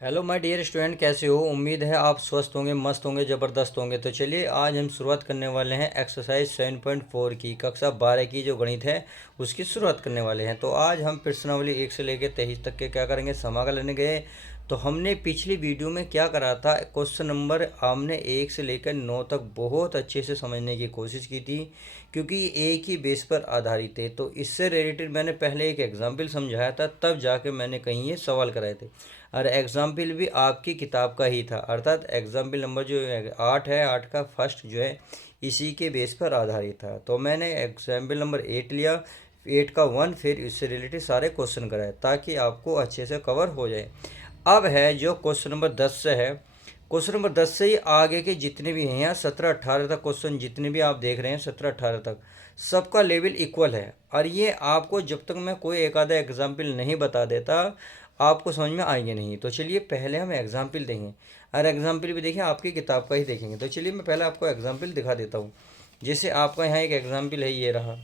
Hello my dear student, कैसे हो? उम्मीद है आप स्वस्थ होंगे, मस्त होंगे, ज़बरदस्त होंगे। तो चलिए आज हम शुरुआत करने वाले हैं एक्सरसाइज 7.4 की, कक्षा 12 की जो गणित है उसकी शुरुआत करने वाले हैं। तो आज हम प्रश्नावली 1 से लेकर 23 तक के क्या करेंगे, समाकलन लेने गए। तो हमने पिछली वीडियो में क्या करा था, क्वेश्चन नंबर हमने 1 से लेकर 9 तक बहुत अच्छे से समझने की कोशिश की थी, क्योंकि ये एक ही बेस पर आधारित है। तो इससे रिलेटेड मैंने पहले एक एग्जाम्पल समझाया था, तब जाके मैंने कहीं ये सवाल कराए थे। और एग्जाम्पल भी आपकी किताब का ही था, अर्थात एग्जाम्पल नंबर जो 8 है, 8 का फर्स्ट जो है इसी के बेस पर आधारित था। तो मैंने एग्जाम्पल नंबर 8 लिया, 8 का 1, फिर इससे रिलेटेड सारे क्वेश्चन कराए ताकि आपको अच्छे से कवर हो जाए। अब है जो क्वेश्चन नंबर 10 से है, क्वेश्चन नंबर 10 से ही आगे के जितने भी हैं, यहाँ 17-18 तक क्वेश्चन जितने भी आप देख रहे हैं 17-18 तक सबका लेवल इक्वल है। और ये आपको जब तक मैं कोई एक आधा एग्जाम्पल नहीं बता देता आपको समझ में आएंगे नहीं। तो चलिए पहले हम एग्जाम्पल देंगे, और एग्जाम्पल भी देखिए आपकी किताब का ही देखेंगे। तो चलिए मैं पहले आपको एग्जाम्पल दिखा देता हूँ। जैसे आपका यहाँ एक एग्जाम्पल है, ये रहा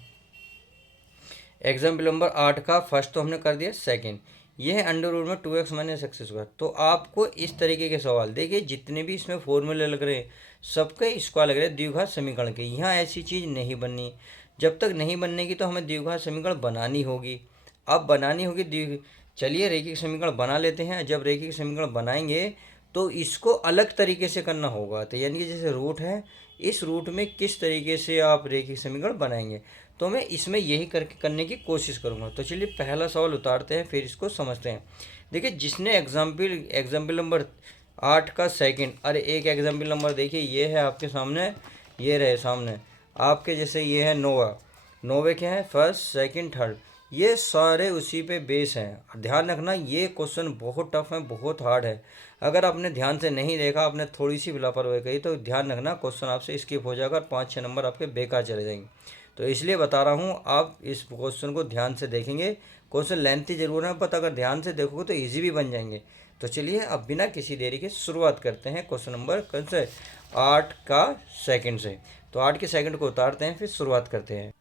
एग्जाम्पल नंबर 8 का फर्स्ट तो हमने कर दिया, सेकंड ये है अंडर रूट में 2x माइनस एक्स स्क्वायर। तो आपको इस तरीके के सवाल देखिए, जितने भी इसमें फॉर्मूले लग रहे हैं सबके स्क्वायर लग रहे हैं द्विघात समीकरण के। यहाँ ऐसी चीज़ नहीं बननी, जब तक नहीं बनने की तो हमें द्विघात समीकरण बनानी होगी। अब बनानी होगी चलिए रैखिक समीकरण बना लेते हैं। जब रैखिक समीकरण बनाएंगे तो इसको अलग तरीके से करना होगा। तो यानी कि जैसे रूट है, इस रूट में किस तरीके से आप रैखिक समीकरण बनाएंगे, तो मैं इसमें यही करने की कोशिश करूँगा। तो चलिए पहला सवाल उतारते हैं, फिर इसको समझते हैं। देखिए जिसने एग्जाम्पल नंबर 8 का सेकंड, अरे एक एग्जाम्पल नंबर देखिए ये है आपके सामने, ये रहे सामने आपके, जैसे ये है नोवे क्या है, फर्स्ट सेकंड थर्ड, ये सारे उसी पे बेस हैं। ध्यान रखना ये क्वेश्चन बहुत टफ है, बहुत हार्ड है। अगर आपने ध्यान से नहीं देखा, आपने थोड़ी सी भी लापरवाही कही, तो ध्यान रखना क्वेश्चन आपसे स्किप हो जाएगा और 5-6 नंबर आपके बेकार चले जाएंगे। तो इसलिए बता रहा हूँ आप इस क्वेश्चन को ध्यान से देखेंगे। क्वेश्चन लेंथी जरूर है, बट अगर ध्यान से देखोगे तो ईजी भी बन जाएंगे। तो चलिए अब बिना किसी देरी के शुरुआत करते हैं क्वेश्चन नंबर कौन से, 8 का सेकंड से। तो 8 के सेकंड को उतारते हैं, फिर शुरुआत करते हैं।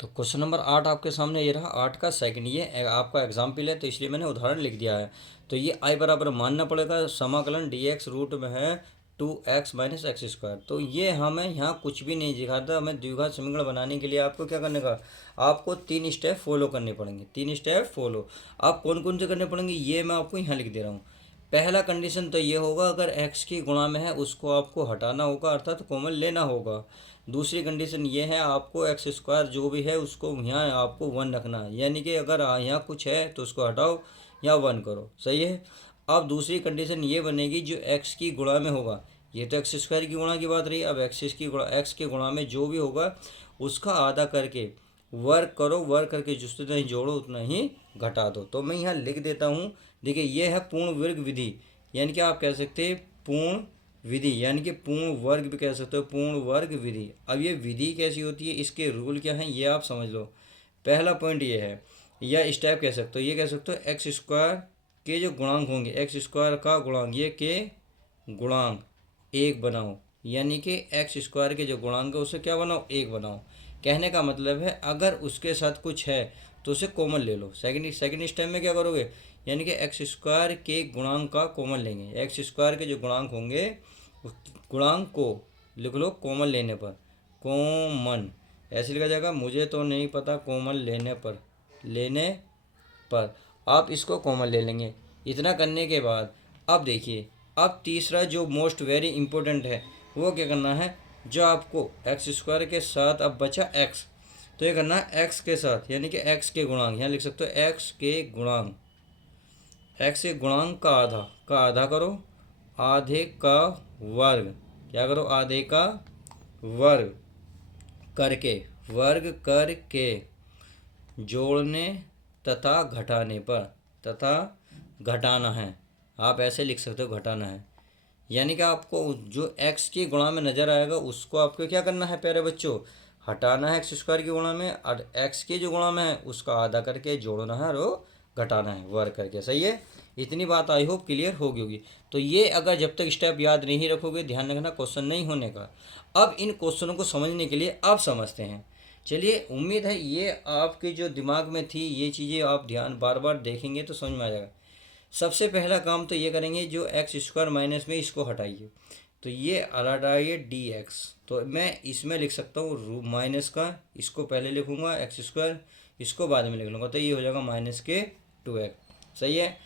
तो क्वेश्चन नंबर 8 आपके सामने ये रहा, 8 का सेकंड। ये आपका एग्जाम्पल है तो इसलिए मैंने उदाहरण लिख दिया है। तो ये आई बराबर मानना पड़ेगा, समाकलन dx रूट में है 2x माइनस एक्स स्क्वायर। तो ये हमें यहाँ कुछ भी नहीं दिखाता, हमें द्विघात समीकरण बनाने के लिए आपको क्या करने का, आपको 3 स्टेप फॉलो करने पड़ेंगे। 3 स्टेप फॉलो आप कौन कौन से करने पड़ेंगे ये मैं आपको यहाँ लिख दे रहा हूँ। पहला कंडीशन तो ये होगा, अगर x की गुणा में है उसको आपको हटाना होगा, अर्थात कॉमन लेना होगा। दूसरी कंडीशन ये है, आपको एक्स स्क्वायर जो भी है उसको यहाँ आपको 1 रखना है, यानी कि अगर यहाँ कुछ है तो उसको हटाओ या 1 करो, सही है। अब दूसरी कंडीशन ये बनेगी, जो x की गुणा में होगा, ये तो एक्स स्क्वायर की गुणा की बात रही, अब एक्स के गुणा में जो भी होगा उसका आधा करके वर्ग करो, वर्ग करके जितना ही जोड़ो उतना ही घटा दो। तो मैं यहाँ लिख देता हूँ। देखिए ये है पूर्ण वर्ग विधि, यानी कि आप कह सकते हैं पूर्ण विधि, यानी कि पूर्ण वर्ग भी कह सकते हो, पूर्ण वर्ग विधि। अब ये विधि कैसी होती है, इसके रूल क्या हैं ये आप समझ लो। पहला पॉइंट ये है, या स्टेप कह सकते हो, ये कह सकते हो एक्स स्क्वायर के जो गुणांक होंगे, एक्स स्क्वायर का गुणांक, ये के गुणांक 1 बनाओ, यानी कि एक्स स्क्वायर के जो गुणांक है उसे क्या बनाओ, 1 बनाओ। कहने का मतलब है अगर उसके साथ कुछ है तो उसे कॉमन ले लो। सेकंड स्टेप में क्या करोगे, यानी कि एक्स स्क्वायर के गुणांक का कॉमन लेंगे। एक्स स्क्वायर के जो गुणांक होंगे उस गुणांक को लिख लो कॉमन लेने पर, कॉमन ऐसे लिखा जाएगा, मुझे तो नहीं पता, कॉमन लेने पर आप इसको कॉमन ले लेंगे। इतना करने के बाद अब देखिए, अब तीसरा जो मोस्ट वेरी इंपॉर्टेंट है वो क्या करना है, जो आपको एक्स स्क्वायर के साथ अब बचा एक्स, तो ये करना है एक्स के साथ, यानी कि एक्स के गुणांक, यहाँ लिख सकते हो एक्स के गुणांक, एक्स के गुणांक का आधा करो, आधे का वर्ग, क्या करो, आधे का वर्ग करके, वर्ग करके जोड़ने तथा घटाने पर, तथा घटाना है, आप ऐसे लिख सकते हो घटाना है। यानी कि आपको जो x की गुणा में नज़र आएगा उसको आपको क्या करना है प्यारे बच्चों, हटाना है एक्स स्क्वायर की गुणा में, और x की जो गुणा में है उसका आधा करके जोड़ना है और घटाना है वर्ग करके, सही है। इतनी बात आई होप क्लियर होगी होगी। तो ये अगर जब तक स्टेप याद नहीं रखोगे, ध्यान रखना क्वेश्चन नहीं होने का। अब इन क्वेश्चनों को समझने के लिए आप समझते हैं। चलिए उम्मीद है ये आपके जो दिमाग में थी ये चीज़ें आप ध्यान बार बार देखेंगे तो समझ में आ जाएगा। सबसे पहला काम तो ये करेंगे, जो एक्स स्क्वायर माइनस में इसको हटाइए, तो ये हटाइए डी एक्स। तो मैं इसमें लिख सकता हूँ माइनस का, इसको पहले लिखूंगा एक्स स्क्वायर, इसको बाद में लिख लूँगा, तो ये हो जाएगा माइनस के 2x। सही है।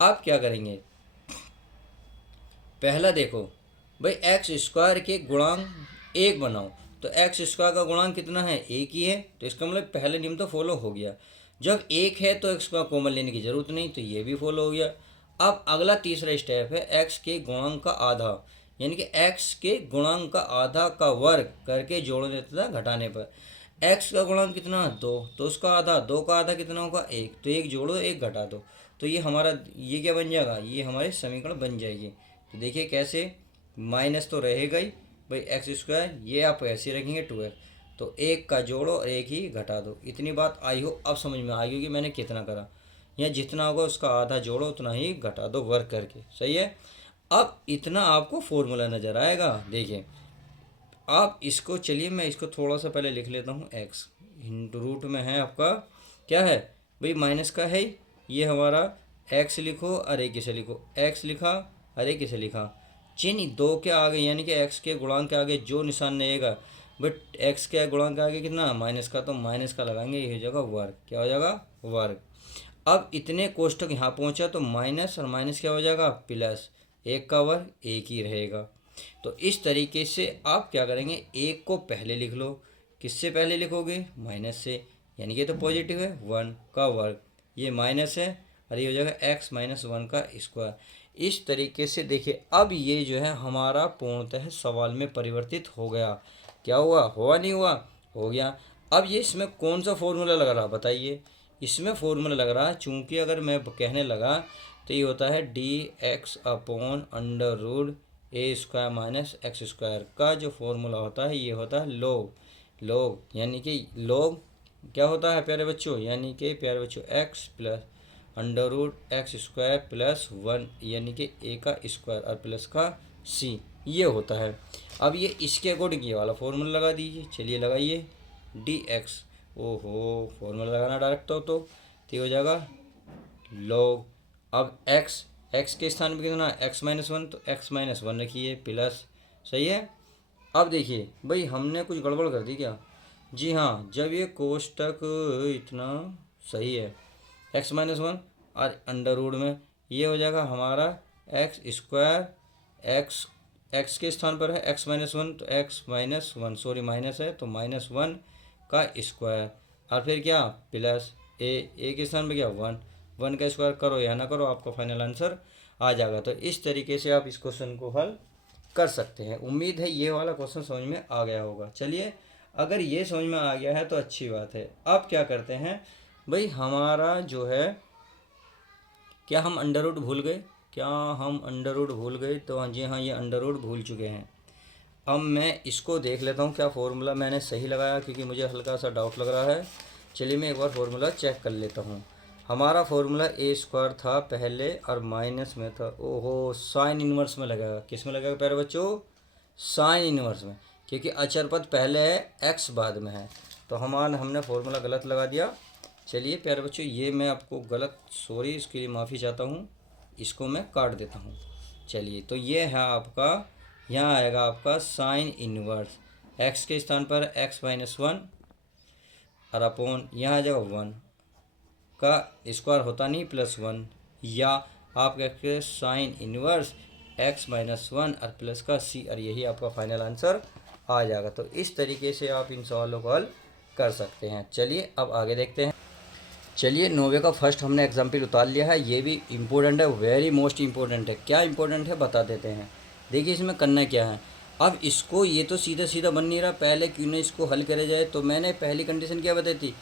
अब क्या करेंगे, पहला देखो भाई, एक्स स्क्वायर के गुणांक एक बनाओ, तो एक्स स्क्वायर का गुणांक कितना है, एक ही है, तो इसका मतलब पहले नियम तो फॉलो हो गया। जब एक है तो एक्स का कॉमन लेने की जरूरत नहीं, तो ये भी फॉलो हो गया। अब अगला तीसरा स्टेप है एक्स के गुणांक का आधा, यानी कि एक्स के गुणांक का आधा का वर्ग करके जोड़ने तथा घटाने पर एक्स का गुणांक कितना, 2, तो उसका आधा, 2 का आधा कितना होगा, 1, तो 1 जोड़ो 1 घटा दो, तो ये हमारा, ये क्या बन जाएगा, ये हमारी समीकरण बन जाएगी। तो देखिए कैसे, माइनस तो रहेगा ही भाई, एक्स स्क्वायर ये आप ऐसे रखेंगे 2x, तो 1 का जोड़ो और 1 ही घटा दो। इतनी बात आई हो, अब समझ में आई होगी मैंने कितना करा, या जितना होगा उसका आधा जोड़ो उतना ही घटा दो वर्ग करके। सही है। अब इतना आपको फॉर्मूला नज़र आएगा। देखिए आप इसको, चलिए मैं इसको थोड़ा सा पहले लिख लेता हूँ। एक्स रूट में है आपका क्या है भाई, माइनस का है, ये हमारा एक्स लिखो, अरे किसे लिखो, एक्स लिखा, अरे किसे लिखा, चिन्ह 2 के आगे, यानी कि एक्स के गुणांक के आगे जो निशान रहेगा, बट एक्स के गुणांक के आगे कितना, माइनस का, तो माइनस का लगाएंगे, ये हो जाएगा वर्ग। क्या हो जाएगा, वर्ग। अब इतने कोष्टक यहाँ पहुँचा तो माइनस और माइनस क्या हो जाएगा, प्लस, 1 का वर्ग 1 ही रहेगा। तो इस तरीके से आप क्या करेंगे, 1 को पहले लिख लो, किससे पहले लिखोगे, माइनस से, यानी कि तो पॉजिटिव है, 1 का वर्ग, ये माइनस है, और ये हो जाएगा एक्स माइनस 1 का स्क्वायर। इस तरीके से देखिए, अब ये जो है हमारा पूर्णतः सवाल में परिवर्तित हो गया। क्या हुआ, हुआ नहीं हुआ, हो गया। अब ये इसमें कौन सा फॉर्मूला लग रहा बताइए, इसमें फॉर्मूला लग रहा है, चूंकि अगर मैं कहने लगा तो ये होता है D X upon under root A square minus X square का जो फॉर्मूला होता है, ये होता है लोग, लोग यानी कि लोग क्या होता है प्यारे बच्चों, यानी कि प्यारे बच्चों x plus under root x square plus 1, यानी कि ए का स्क्वायर और प्लस का सी, ये होता है। अब ये इसके अकॉर्डिंग ये वाला फॉर्मूला लगा दीजिए, चलिए लगाइए, डी एक्स, ओहो फॉर्मूला लगाना डायरेक्ट तो ये हो जाएगा लॉग। अब एक्स, एक्स के स्थान पर कितना, एक्स माइनस 1, तो एक्स माइनस 1 रखिए प्लस। सही है। अब देखिए भाई हमने कुछ गड़बड़ कर दी क्या, जी हाँ, जब ये कोष्टक इतना सही है, एक्स माइनस 1 और अंडर रूट में ये हो जाएगा हमारा एक्स स्क्वायर, एक्स एक्स के स्थान पर है एक्स माइनस 1, तो एक्स माइनस 1, सॉरी माइनस है तो माइनस 1 का स्क्वायर, और फिर क्या प्लस ए के स्थान पर क्या 1 का स्क्वायर, करो या ना करो आपका फाइनल आंसर आ जाएगा। तो इस तरीके से आप इस क्वेश्चन को हल कर सकते हैं। उम्मीद है ये वाला क्वेश्चन समझ में आ गया होगा। चलिए अगर ये समझ में आ गया है तो अच्छी बात है। अब क्या करते हैं भाई, हमारा जो है, क्या हम अंडर रूट भूल गए, क्या हम अंडर रूट भूल गए, तो हाँ जी हाँ, ये अंडर रूट भूल चुके हैं। अब मैं इसको देख लेता हूँ क्या फॉर्मूला मैंने सही लगाया, क्योंकि मुझे हल्का सा डाउट लग रहा है। चलिए मैं एक बार फॉर्मूला चेक कर लेता हूँ। हमारा फॉर्मूला ए स्क्वायर था पहले और माइनस में था, ओहो साइन इनवर्स में लगेगा, किस में लगेगा प्यारे बच्चों, साइन इनवर्स में, क्योंकि अचर पद पहले है एक्स बाद में है, तो हमने फॉर्मूला गलत लगा दिया। चलिए प्यारे बच्चों, ये मैं आपको गलत, सॉरी इसके लिए माफ़ी चाहता हूँ, इसको मैं काट देता हूँ। चलिए तो ये है आपका, यहाँ आएगा आपका साइन इनवर्स, एक्स के स्थान पर एक्स माइनस 1 और अपॉन यहाँ आ जाएगा 1 का स्क्वायर होता नहीं प्लस 1, या आप कहते साइन इनवर्स एक्स माइनस 1 और प्लस का सी, और यही आपका फाइनल आंसर आ जाएगा। तो इस तरीके से आप इन सवालों को हल कर सकते हैं। चलिए अब आगे देखते हैं। चलिए 9वीं का फर्स्ट हमने एग्जाम्पल उतार लिया है, ये भी इम्पोर्टेंट है, वेरी मोस्ट इम्पोर्टेंट है। क्या इम्पोर्टेंट है बता देते हैं। देखिए इसमें करना क्या है, अब इसको, ये तो सीधा सीधा बन नहीं रहा, पहले क्यों ना इसको हल करे जाए। तो मैंने पहली कंडीशन क्या बताई थी,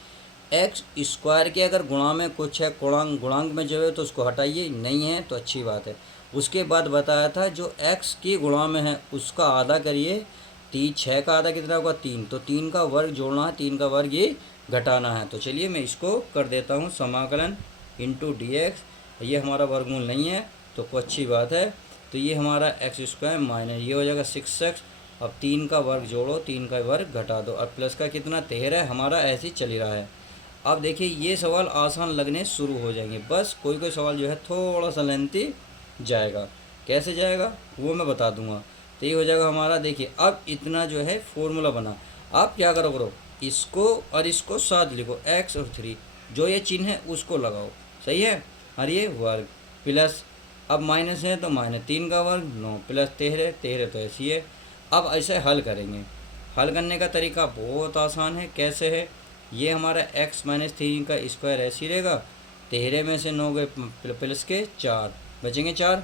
एक्स स्क्वायर के अगर गुणा में कुछ है, गुणांक में जो है तो उसको हटाइए, नहीं है तो अच्छी बात है। उसके बाद बताया था जो एक्स के गुणा में है उसका आधा करिए, 6 का आधा कितना होगा 3, तो 3 का वर्ग जोड़ना है, 3 का वर्ग ये घटाना है। तो चलिए मैं इसको कर देता हूँ समाकलन इंटू डी एक्स, ये हमारा वर्गमूल नहीं है तो कोई अच्छी बात है। तो ये हमारा एक्स स्क्वायर माइनस ये हो जाएगा 6x, अब 3 का वर्ग जोड़ो, 3 का वर्ग घटा दो, और प्लस का कितना 13 है, हमारा ऐसे ही चल रहा है। अब देखिए ये सवाल आसान लगने शुरू हो जाएंगे, बस कोई कोई सवाल जो है थोड़ा सा लेंथी जाएगा। कैसे जाएगा वो मैं बता दूंगा। तो ये हो जाएगा हमारा, देखिए अब इतना जो है फॉर्मूला बना। आप क्या करो, इसको और इसको साथ लिखो, एक्स और 3, जो ये चिन्ह है उसको लगाओ, सही है। और ये वर्ग प्लस, अब माइनस है तो -3 का वर्ग 9 प्लस 13, 13 तो ऐसी है। अब ऐसे हल करेंगे। हल करने का तरीका बहुत आसान है। कैसे है, ये हमारा x-3 का स्क्वायर ऐसी रहेगा, 13 में से 9 गए प्लस के 4 बचेंगे 4।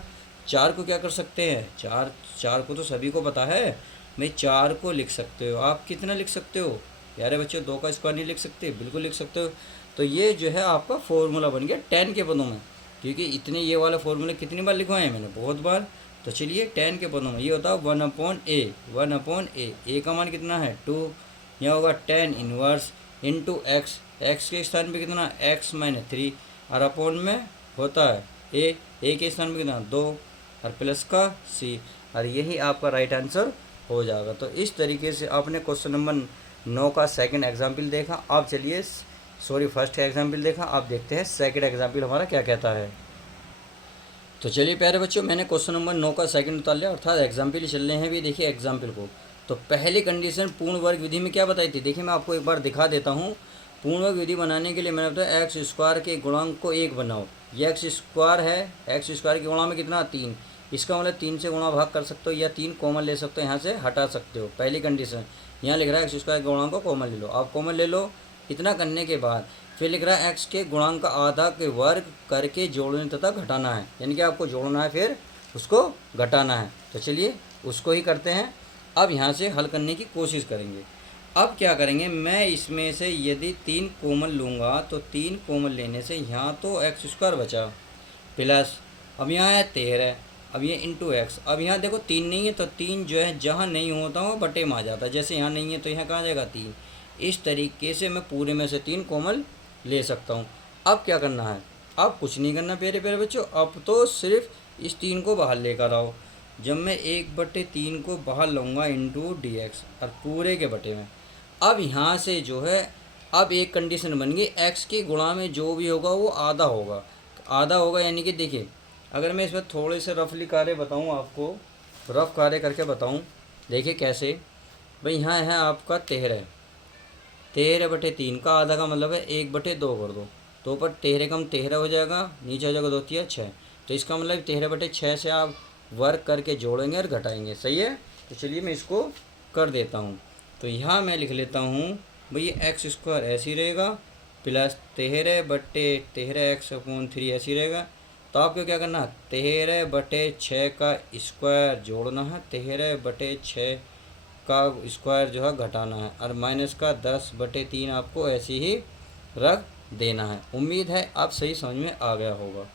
4 को क्या कर सकते हैं, 4 को तो सभी को पता है भाई, 4 को लिख सकते हो आप। कितना लिख सकते हो यारे बच्चों, 2 का स्क्वायर नहीं लिख सकते, बिल्कुल लिख सकते हो। तो ये जो है आपका फॉर्मूला बन गया 10 के पदों में, क्योंकि इतने ये वाला फॉर्मूला कितनी बार लिखवाए हैं मैंने, बहुत बार। तो चलिए 10 के पदों में ये होता है 1/a, 1/a, ए का मान कितना है 2, यह होगा 10 इनवर्स इंटू एक्स, एक्स के स्थान पे कितना x-3, और अपॉन में होता है ए के स्थान पे कितना 2, और प्लस का c, और यही आपका राइट आंसर हो जाएगा। तो इस तरीके से आपने क्वेश्चन नंबर 9 का सेकंड एग्जाम्पल देखा। आप चलिए फर्स्ट एग्जाम्पल देखा, आप देखते हैं सेकंड एग्जाम्पल हमारा क्या कहता है। तो चलिए प्यारे बच्चों, मैंने क्वेश्चन नंबर 9 का सेकंड उतार लिया, अर्थात एग्जाम्पल ही चल रहे हैं। भी देखिए एग्जाम्पल को, तो पहली कंडीशन पूर्ण वर्ग विधि में क्या बताई थी, देखिए मैं आपको एक बार दिखा देता हूँ। पूर्ण वर्ग विधि बनाने के लिए मैंने बताया एक्स स्क्वायर के गुणांक को 1 बनाओ। ये एक्स स्क्वायर है, एक्स स्क्वायर के गुणा में कितना 3, इसका मतलब 3 से गुणा भाग कर सकते हो, या 3 कॉमन ले सकते हो, यहाँ से हटा सकते हो। पहली कंडीशन यहाँ लिख रहा है एक्स स्क्वायर के गुणांक को कॉमन ले लो, आप कॉमन ले लो। इतना करने के बाद फिर लिख रहा है एक्स के गुणांक का आधा के वर्ग करके जोड़ने तथा घटाना है, यानी कि आपको जोड़ना है फिर उसको घटाना है। तो चलिए उसको ही करते हैं। अब यहाँ से हल करने की कोशिश करेंगे। अब क्या करेंगे, मैं इसमें से यदि 3 कॉमन लूँगा तो 3 कॉमन लेने से यहाँ तो एक्स स्क्वायर बचा, प्लस अब यहाँ है 13, अब ये इंटू एक्स। अब यहाँ देखो 3 नहीं है, तो 3 जो है जहाँ नहीं होता वो बटे में आ जाता है, जैसे यहाँ नहीं है तो यहाँ कहाँ जाएगा 3। इस तरीके से मैं पूरे में से 3 कॉमन ले सकता हूँ। अब क्या करना है, अब कुछ नहीं करना प्यारे प्यारे बच्चों, अब तो सिर्फ इस 3 को बाहर लेकर आओ। जब मैं 1/3 को बाहर लाऊंगा इंटू डी एक्स, और पूरे के बटे में। अब यहाँ से जो है, अब एक कंडीशन बन गई, एक्स के गुणा में जो भी होगा वो आधा होगा, आधा होगा। यानी कि देखिए अगर मैं इसमें थोड़े से रफली कार्य बताऊँ आपको, रफ कार्य करके बताऊँ, देखिए कैसे भाई। यहाँ है आपका 13, 13/3 का आधा का मतलब है 1/2 कर दो, तो ऊपर 13 कम 13 हो जाएगा, नीचे हो जाएगा 2 3 6। तो इसका मतलब 13/6 से आप वर्क करके जोड़ेंगे और घटाएंगे, सही है। तो चलिए मैं इसको कर देता हूँ। तो यहाँ मैं लिख लेता हूँ भाई एक्स स्क्वायर ऐसी रहेगा, प्लस 13/13x/3 ऐसी रहेगा। तो आपको क्या करना है, 13/6 का स्क्वायर जोड़ना है, 13/6 का स्क्वायर जो है घटाना है, और माइनस का 10/3 आपको ऐसे ही रख देना है। उम्मीद है आप सही समझ में आ गया होगा।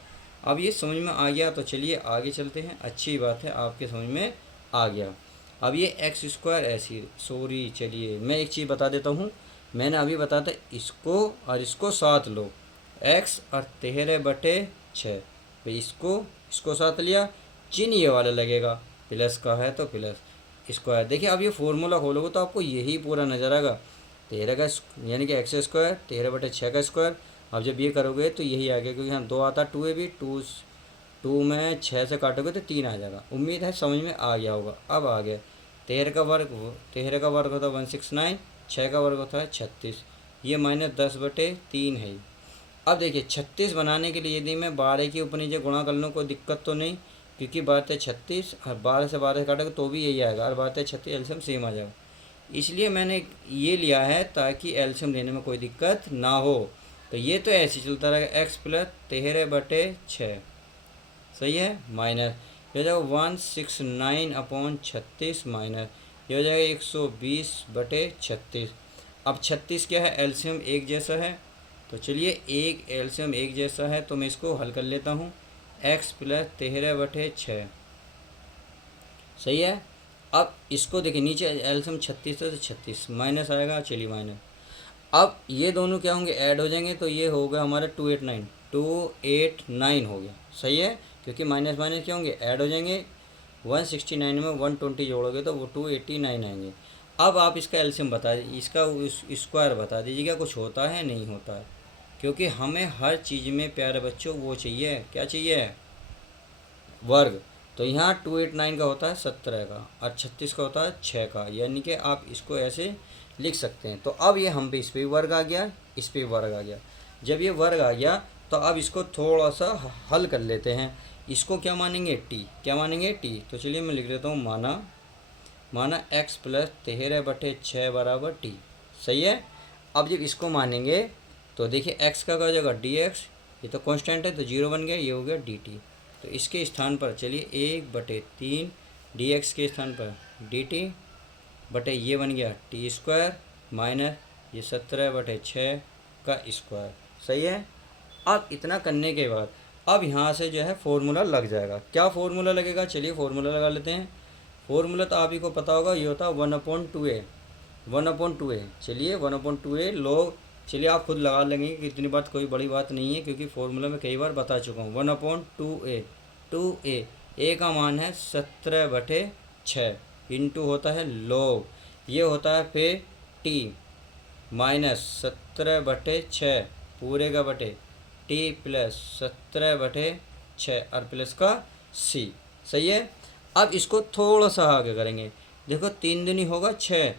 अब ये समझ में आ गया तो चलिए आगे चलते हैं। अच्छी बात है आपके समझ में आ गया। अब ये एक्स स्क्वायर ऐसी, चलिए मैं एक चीज़ बता देता हूँ। मैंने अभी बताया था इसको और इसको साथ लो, एक्स और 13/6, भाई इसको साथ लिया, चिन्ह ये वाला लगेगा, प्लस का है तो प्लस स्क्वायर। देखिए अब ये फॉर्मूला खोलोगे तो आपको यही पूरा नजर आएगा, 13 का यानी कि एक्स स्क्वायर 13/6 का स्क्वायर। अब जब ये करोगे तो यही आ गया, क्योंकि यहाँ 2 आता, 2 है भी, 2 में 6 से काटोगे तो 3 आ जाएगा। उम्मीद है समझ में आ गया होगा। अब आ गया 13 का वर्ग, 13 का वर्ग होता है 169, 6 का वर्ग होता है 36, ये -10/3 है। अब देखिए 36 बनाने के लिए यदि मैं 12 के ऊपर नीचे गुणा कर लूँ कोई दिक्कत तो नहीं, क्योंकि 12×36 और 12 से 12 काटेगा तो भी यही आएगा, और 12×36 एल्शियम सेम आ जाएगा। इसलिए मैंने ये लिया है ताकि एल्शियम लेने में कोई दिक्कत ना हो। तो ये तो ऐसे चलता रहेगा, x + 13/6, सही है, माइनस ये हो जाएगा 169/36 माइनस ये हो जाएगा 120/36। अब 36 क्या है, एल्शियम एक जैसा है। तो चलिए एक एल्शियम एक जैसा है तो मैं इसको हल कर लेता हूँ, x + 13/6, सही है। अब इसको देखिए नीचे एल्शियम 36 है तो 36 माइनस आएगा, चलिए माइनस। अब ये दोनों क्या होंगे, ऐड हो जाएंगे, तो ये होगा हमारा 289 हो गया, सही है, क्योंकि माइनस माइनस क्या होंगे, ऐड हो जाएंगे। 169 में 120 जोड़ोगे तो वो 289 आएंगे। अब आप इसका एल्शियम बता दीजिए, इसका स्क्वायर बता दीजिएगा, कुछ होता है नहीं होता है। क्योंकि हमें हर चीज़ में प्यारे बच्चों वो चाहिए, क्या चाहिए, वर्ग। तो यहाँ 289 का होता है 17 का और 36 का होता है 6 का, यानी कि आप इसको ऐसे लिख सकते हैं। तो अब ये हम पे इस पे भी वर्ग आ गया, इस पे भी वर्ग आ गया। जब ये वर्ग आ गया तो अब इसको थोड़ा सा हल कर लेते हैं। इसको क्या मानेंगे, टी, क्या मानेंगे, टी। तो चलिए मैं लिख देता हूँ माना x प्लस 13/6 बराबर टी। सही है। अब जब इसको मानेंगे तो देखिए x का हो जाएगा dx, ये तो कांस्टेंट है तो 0 बन गया, ये हो गया dt। तो इसके स्थान पर चलिए 1/3 dx के स्थान पर dt बटे ये बन गया टी स्क्वायर माइनस ये 17/6 का स्क्वायर। सही है। अब इतना करने के बाद अब यहाँ से जो है फॉर्मूला लग जाएगा। क्या फॉर्मूला लगेगा, चलिए फॉर्मूला लगा लेते हैं। फॉर्मूला तो आप ही को पता होगा, ये होता है 1/2a, 1/2a। चलिए 1/2a लोग, चलिए आप खुद लगा लेंगे कि इतनी बात कोई बड़ी बात नहीं है, क्योंकि फॉर्मूला में कई बार बता चुका हूँ। 1/2a, 2a, a का मान है 17/6 इंटू होता है लोग, ये होता है फिर t माइनस 17/6 पूरे का बटे टी प्लस 17/6 और प्लस का c। सही है। अब इसको थोड़ा सा आगे करेंगे। देखो 3 दूनी होगा 6,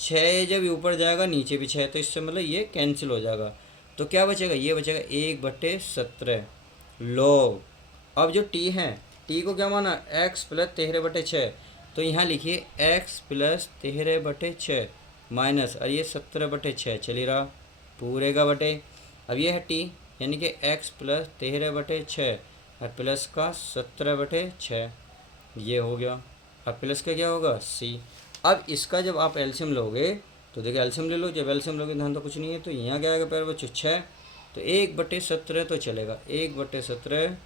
6 जब ऊपर जाएगा नीचे भी 6, तो इससे मतलब ये कैंसिल हो जाएगा। तो क्या बचेगा, ये बचेगा 1/17 लोग। अब जो टी है, टी को क्या माना, x प्लस 13/6। तो यहाँ लिखिए x प्लस 13/6 माइनस और ये 17/6 चली रहा पूरे का बटे। अब ये है टी, यानी कि x प्लस 13/6 और प्लस का 17/6, ये हो गया। अब प्लस का क्या होगा, c। अब इसका जब आप एल्शियम लोगे तो देखिए एल्शियम ले लो, जब एल्शियम लोगे ध्यान तो कुछ नहीं है, तो यहाँ क्या आएगा प्यारे बच्चों 6, तो 1/17 तो चलेगा, 1/17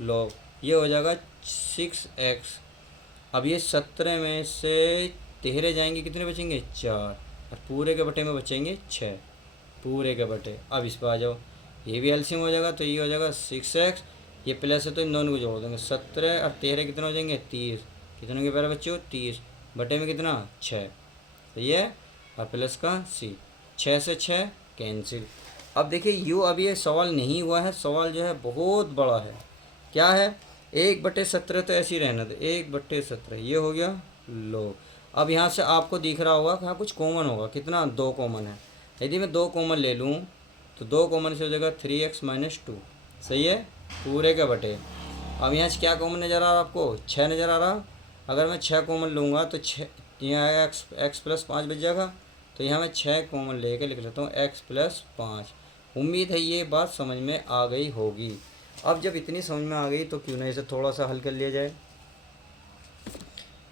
लोग, ये हो जाएगा 6x। अब ये 17 में से 13 जाएंगे, कितने बचेंगे, 4, और पूरे के बटे में बचेंगे 6 पूरे के बटे। अब इस पर आ जाओ, ये भी एल्शियम हो जाएगा, तो ये हो जाएगा 6x, ये प्लस है तो इन दोनों को जोड़ देंगे, 17 और 13 कितने हो जाएंगे, 30, कितने के प्यारे बच्चों, 30 बटे में कितना, 6। तो ये और प्लस का c, 6 से 6 कैंसिल। अब देखिए यू, अब ये सवाल नहीं हुआ है, सवाल जो है बहुत बड़ा है। क्या है, 1/17 तो ऐसे ही रहना था, 1/17 ये हो गया लो। अब यहाँ से आपको दिख रहा होगा कि हाँ कुछ कॉमन होगा, कितना, 2 कॉमन है। यदि मैं 2 कॉमन ले लूँ तो 2 कॉमन से हो जाएगा 3x माइनस 2। सही है, पूरे के बटे। अब यहाँ से क्या कॉमन नज़र आ रहा है आपको, 6 नज़र आ रहा। अगर मैं 6 कॉमन लूँगा तो 6 यहाँ x प्लस 5 बच जाएगा, तो यहाँ मैं 6 कॉमन लेके लिख लेता हूँ x प्लस 5। उम्मीद है ये बात समझ में आ गई होगी। अब जब इतनी समझ में आ गई तो क्यों ना इसे थोड़ा सा हल कर लिया जाए।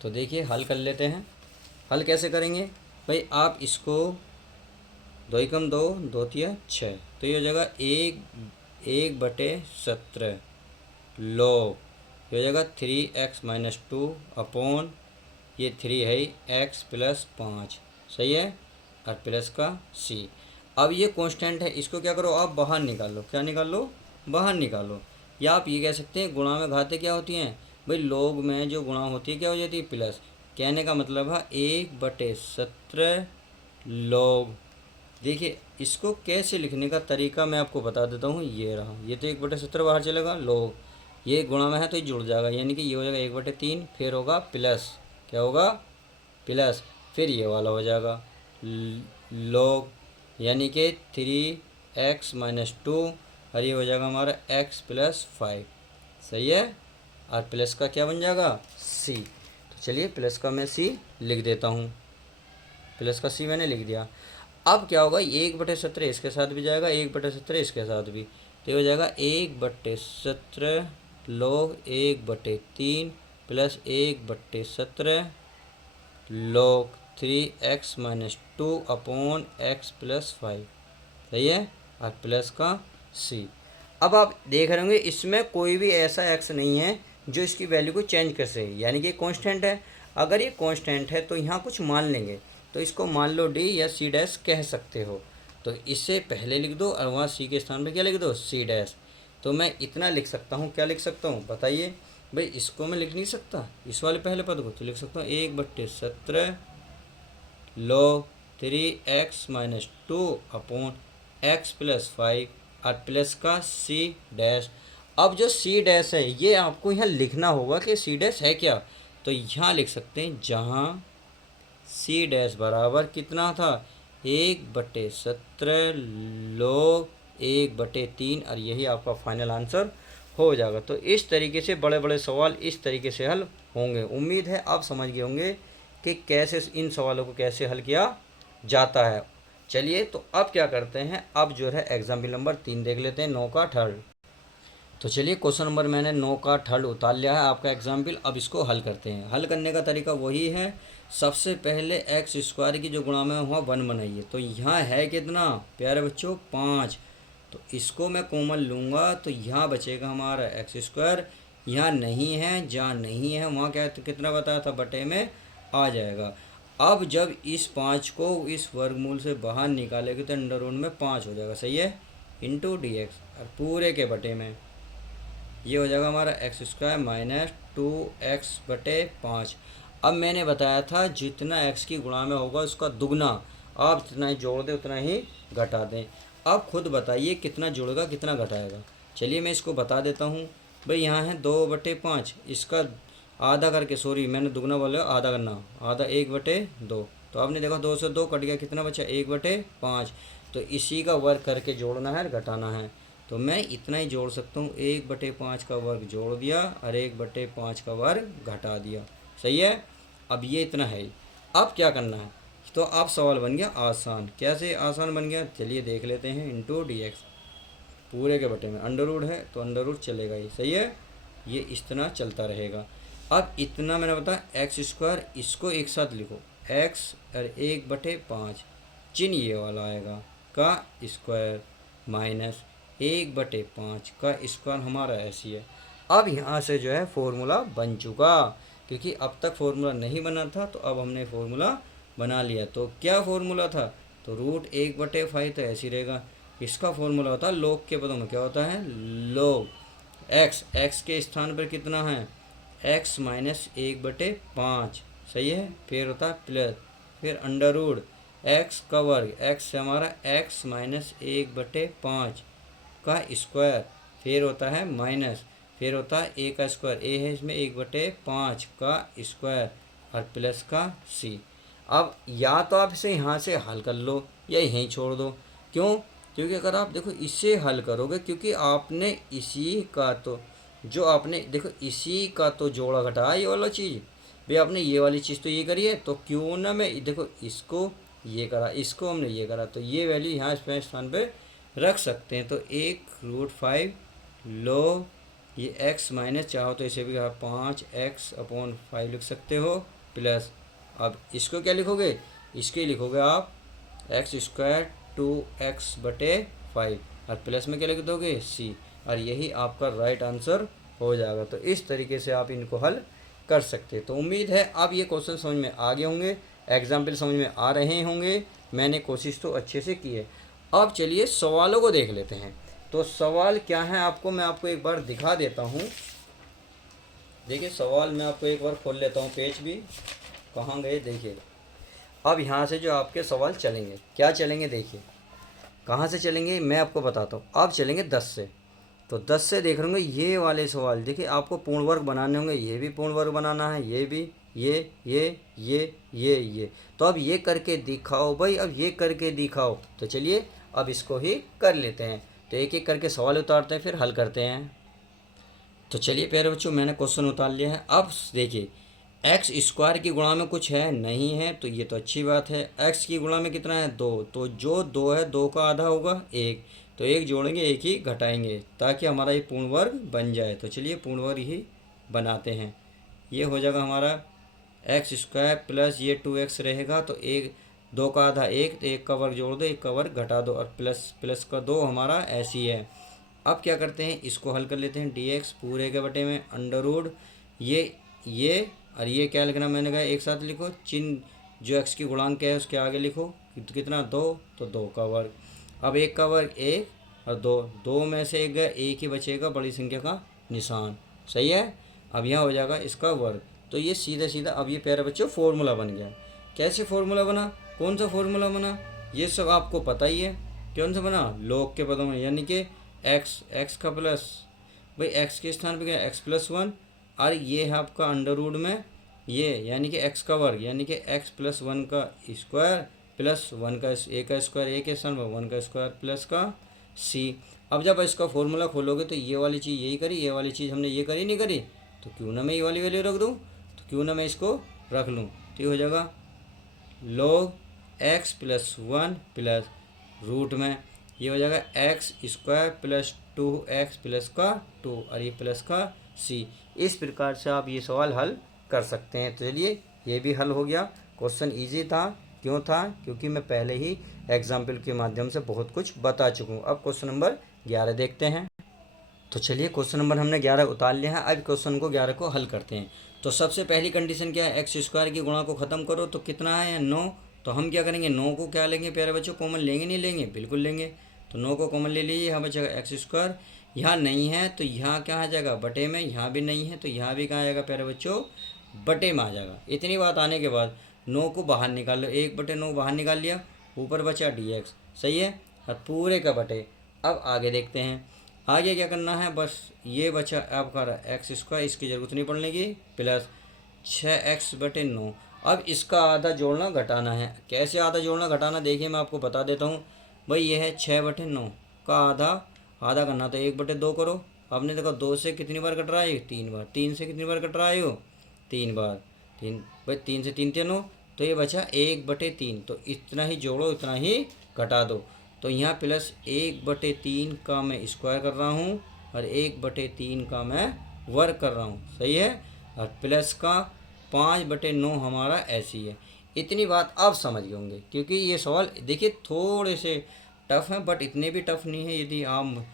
तो देखिए हल कर लेते हैं। हल कैसे करेंगे भाई, आप इसको 2 एकम 2, 2 तिया 6, तो ये हो जाएगा 1/17 लो, ये हो जाएगा 3x माइनस 2 अपॉन ये 3 है x प्लस 5। सही है, और प्लस का c। अब ये कांस्टेंट है, इसको क्या करो आप बाहर निकालो, क्या निकालो, बाहर निकालो। या आप ये कह सकते हैं गुणा में घाते क्या होती हैं भाई, लोग में जो गुणा होती है क्या हो जाती है, प्लस। कहने का मतलब है 1/17 लोग। देखिए इसको कैसे लिखने का तरीका मैं आपको बता देता हूँ, ये रहा, ये तो 1/17 बाहर चलेगा लोग, ये गुणा में है तो ये जुड़ जाएगा, यानी कि ये हो जाएगा 1/3, फिर होगा प्लस, क्या होगा, प्लस, फिर ये वाला हो जाएगा लोग, यानी कि 3x माइनस 2, और ये हो जाएगा हमारा x प्लस 5। सही है, और प्लस का क्या बन जाएगा, c। तो चलिए प्लस का मैं c लिख देता हूँ, प्लस का c मैंने लिख दिया। अब क्या होगा, 1/17 इसके साथ भी जाएगा, 1/17 इसके साथ भी, तो ये हो जाएगा 1/17 लोग 1/3 प्लस 1/17 लोग 3x minus 2 upon x plus 5। सही है, और प्लस का c। अब आप देख रहे होंगे इसमें कोई भी ऐसा x नहीं है जो इसकी वैल्यू को चेंज कर सके, यानी कि कांस्टेंट है। अगर ये कांस्टेंट है तो यहाँ कुछ मान लेंगे, तो इसको मान लो d या c डैश कह सकते हो। तो इससे पहले लिख दो और वहाँ c के स्थान पे क्या लिख दो, c डैश। तो मैं इतना लिख सकता हूँ, क्या लिख सकता हूँ बताइए भाई, इसको मैं लिख नहीं सकता, इस वाले पहले पद को, तो लिख सकता हूँ 1/17 log 3x minus 2 upon x plus 5 और प्लस का सी डैश। अब जो सी डैश है ये आपको यहाँ लिखना होगा कि सी डैश है क्या। तो यहाँ लिख सकते हैं जहाँ सी डैश बराबर कितना था 1/17 log 1/3, और यही आपका फाइनल आंसर हो जाएगा। तो इस तरीके से बड़े बड़े सवाल इस तरीके से हल होंगे। उम्मीद है आप समझ गए होंगे कि कैसे इन सवालों को कैसे हल किया जाता है। चलिए तो अब क्या करते हैं, अब जो है एग्जाम्पल नंबर 3 देख लेते हैं, 9 का थर्ड। तो चलिए क्वेश्चन नंबर मैंने 9 का थर्ड उतार लिया है आपका एग्जाम्पल। अब इसको हल करते हैं। हल करने का तरीका वही है, सबसे पहले एक्स स्क्वायर की जो गुणा में हुआ 1 बनाइए। तो यहाँ है कितना प्यारे बच्चों 5, तो इसको मैं कॉमन लूँगा तो यहाँ बचेगा हमारा एक्स स्क्वायर। यहाँ नहीं है, जहाँ नहीं है वहाँ क्या कितना बताया था बटे में आ जाएगा। अब जब इस 5 को इस वर्गमूल से बाहर निकालेंगे तो अंडर रूट में 5 हो जाएगा, सही है, इंटू डी एक्स, और पूरे के बटे में ये हो जाएगा हमारा एक्स स्क्वायर माइनस 2x/5। अब मैंने बताया था जितना x की गुणा में होगा उसका दुगना, आप जितना ही जोड़ दें उतना ही घटा दें। अब खुद बताइए कितना जोड़ेगा कितना घटाएगा। चलिए मैं इसको बता देता हूँ। भाई यहाँ है 2/5, इसका आधा करके, सॉरी मैंने दुगना बोला आधा करना, आधा 1/2। तो आपने देखा 2 से 2 कट गया, कितना बचा 1/5। तो इसी का वर्ग करके जोड़ना है घटाना है। तो मैं इतना ही जोड़ सकता हूँ, 1/5 का वर्ग जोड़ दिया और 1/5 का वर्ग घटा दिया, सही है। अब ये इतना है। अब क्या करना है, तो अब सवाल बन गया आसान। कैसे आसान बन गया चलिए देख लेते हैं। इंटू डी एक्स, पूरे के बटे में अंडर रूट है तो अंडर रूट चलेगा ही, सही है, ये इस तरह चलता रहेगा। अब इतना मैंने बताया एक्स स्क्वायर, इसको एक साथ लिखो एक्स और 1/5, चिन्ह ये वाला आएगा का स्क्वायर माइनस 1/5 का स्क्वायर, हमारा ऐसी है। अब यहाँ से जो है फॉर्मूला बन चुका, क्योंकि अब तक फॉर्मूला नहीं बना था तो अब हमने फॉर्मूला बना लिया। तो क्या फॉर्मूला था, तो रूट 1/5 तो ऐसे ही रहेगा। इसका फॉर्मूला होता है लॉग के पदों में, क्या होता है लॉग एक्स, एक्स के स्थान पर कितना है एक्स माइनस 1/5, सही है। फिर होता है प्लस, फिर अंडर रूट एक्स का वर्ग, एक्स से हमारा एक्स माइनस 1/5 का स्क्वायर, फिर होता है माइनस, फिर होता है ए का स्क्वायर, ए है इसमें 1/5 का स्क्वायर, और प्लस का सी। अब या तो आप इसे यहाँ से हल कर लो या यहीं छोड़ दो। क्यों, क्योंकि अगर आप देखो इससे हल करोगे, क्योंकि आपने इसी का तो जो आपने देखो इसी का तो जोड़ा घटाया ये वाला चीज़, भाई आपने ये वाली चीज़ तो ये करी है, तो क्यों ना मैं देखो इसको ये करा, इसको हमने ये करा, तो ये वैल्यू यहाँ इस स्थान पे रख सकते हैं। तो 1√5 लो ये x माइनस, चाहो तो इसे भी आप 5x/5 लिख सकते हो, प्लस अब इसको क्या लिखोगे, इसके लिखोगे आप x² 2x/5, और प्लस में क्या लिख दोगे c, और यही आपका राइट आंसर हो जाएगा। तो इस तरीके से आप इनको हल कर सकते हैं। तो उम्मीद है अब ये क्वेश्चन समझ में आ गए होंगे, एग्जाम्पल समझ में आ रहे होंगे। मैंने कोशिश तो अच्छे से की है। अब चलिए सवालों को देख लेते हैं। तो सवाल क्या है आपको मैं आपको एक बार दिखा देता हूँ। देखिए सवाल मैं आपको एक बार खोल लेता हूँ, पेज भी कहाँ गए देखिए। अब यहाँ से जो आपके सवाल चलेंगे, क्या चलेंगे देखिए, कहाँ से चलेंगे मैं आपको बताता हूँ। अब चलेंगे 10 से, तो 10 से देख रहे होंगे ये वाले सवाल। देखिए आपको पूर्ण वर्ग बनाने होंगे, ये भी पूर्ण वर्ग बनाना है, ये भी, ये। तो अब ये करके दिखाओ भाई, अब ये करके दिखाओ। तो चलिए अब इसको ही कर लेते हैं। तो एक एक करके सवाल उतारते हैं फिर हल करते हैं। तो चलिए प्यारे बच्चों मैंने क्वेश्चन उतार लिया है। अब देखिए एक्स स्क्वायर की गुणा में कुछ है नहीं है, तो ये तो अच्छी बात है। एक्स की गुणा में कितना है 2, तो जो 2 है 2 का आधा होगा 1, तो 1 जोड़ेंगे 1 ही घटाएंगे ताकि हमारा ये पूर्ण वर्ग बन जाए। तो चलिए पूर्ण वर्ग ही बनाते हैं। ये हो जाएगा हमारा x² प्लस ये 2x रहेगा, तो 2 का आधा 1, तो 1 का वर्ग जोड़ दो 1 का वर्ग घटा दो, और प्लस का 2 हमारा ऐसी है। अब क्या करते हैं इसको हल कर लेते हैं। dx पूरे के बटे में अंडर रूट ये और ये क्या लिखना मैंने कहा एक साथ लिखो, चिन्ह जो x की गुणांक है उसके आगे लिखो, कितना 2, तो 2 का वर्ग। अब 1 का वर्ग 1 और 2 में से 1 गया, 1 ही बचेगा बड़ी संख्या का निशान, सही है। अब यहाँ हो जाएगा इसका वर्ग। तो ये सीधा सीधा अब ये प्यारे बच्चों फॉर्मूला बन गया। कैसे फॉर्मूला बना, कौन सा फॉर्मूला बना, ये सब आपको पता ही है। कौन सा बना, log के पदों में, यानी कि x का प्लस, भाई x के स्थान पे क्या है x+1, और ये है आपका अंडर रूट में ये, यानी कि x का वर्ग, यानी कि x+1 का स्क्वायर प्लस 1 का a का स्क्वायर, a के स्थान पर 1 का स्क्वायर प्लस का c। अब जब इसका फॉर्मूला खोलोगे तो ये वाली चीज़ यही करी, ये वाली चीज़ हमने ये करी नहीं करी, तो क्यों ना मैं ये वाली वैल्यू रख दूँ, तो क्यों ना मैं इसको रख लूँ, तो ये हो जाएगा log x+1 प्लस रूट में ये हो जाएगा x² प्लस 2x प्लस का 2 और ये प्लस का c। इस प्रकार से आप ये सवाल हल कर सकते हैं। तो चलिए ये भी हल हो गया। क्वेश्चन इजी था, क्यों था, क्योंकि मैं पहले ही एग्जाम्पल के माध्यम से बहुत कुछ बता चुका हूँ। अब क्वेश्चन नंबर 11 देखते हैं। तो चलिए क्वेश्चन नंबर हमने 11 उतार लिया है। अब क्वेश्चन को 11 को हल करते हैं। तो सबसे पहली कंडीशन क्या है, x² की गुणा को ख़त्म करो, तो कितना है 9। तो हम क्या करेंगे, 9 को क्या लेंगे प्यारे बच्चों, कॉमन लेंगे नहीं लेंगे, बिल्कुल लेंगे। तो 9 को कॉमन ले लीजिए, यहाँ बचेगा x²। यहाँ नहीं है तो यहाँ क्या आ जाएगा बटे में, यहाँ भी नहीं है तो यहाँ भी कहाँ आ जाएगा प्यारे बच्चों, बटे में आ जाएगा। इतनी बात आने के बाद 9 को बाहर निकाल लो, 1/9 बाहर निकाल लिया, ऊपर बचा dx, सही है, और पूरे का बटे। अब आगे देखते हैं, आगे क्या करना है, बस ये बचा आपका x², इसकी ज़रूरत नहीं पड़ने की, प्लस 6x/9। अब इसका आधा जोड़ना घटाना है। कैसे आधा जोड़ना घटाना, देखिए मैं आपको बता देता हूँ। भाई ये है 6/9 का आधा करना, तो 1/2 करो। आपने देखा 2 से कितनी बार कट रहा है, 3 बार, 3 से कितनी बार कट रहा है हो, 3 बार, 3, भाई 3 से 3 3 तो ये बचा 1/3। तो इतना ही जोड़ो, इतना ही घटा दो। तो यहाँ प्लस 1/3 का मैं स्क्वायर कर रहा हूँ और 1/3 का मैं वर्ग कर रहा हूँ, सही है, और प्लस का 5/9 हमारा ऐसी है। इतनी बात आप समझ गए होंगे, क्योंकि ये सवाल देखिए थोड़े से टफ हैं, बट इतने भी टफ नहीं है। यदि आप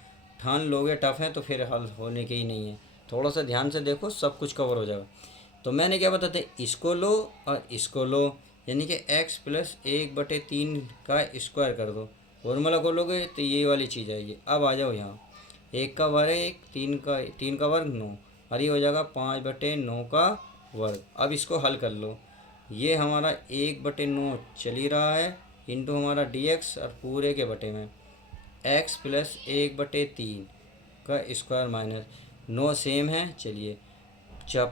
ठान लोगे टफ है तो फिर हल होने के ही नहीं है। थोड़ा सा ध्यान से देखो, सब कुछ कवर हो जाएगा। तो मैंने क्या बताते, इसको लो और इसको लो, यानी कि x + 1/3 का स्क्वायर कर दो। फॉर्मूला खोलोगे तो ये वाली चीज़ आएगी। अब आ जाओ यहाँ, 1 का वर्ग 1, 3 का वर्ग 9, और ये हो जाएगा 5/9 का वर्ग। अब इसको हल कर लो, ये हमारा 1/9 चल ही रहा है, इंटू हमारा dx और पूरे के बटे में x + 1/3 का स्क्वायर माइनस 9 सेम है। चलिए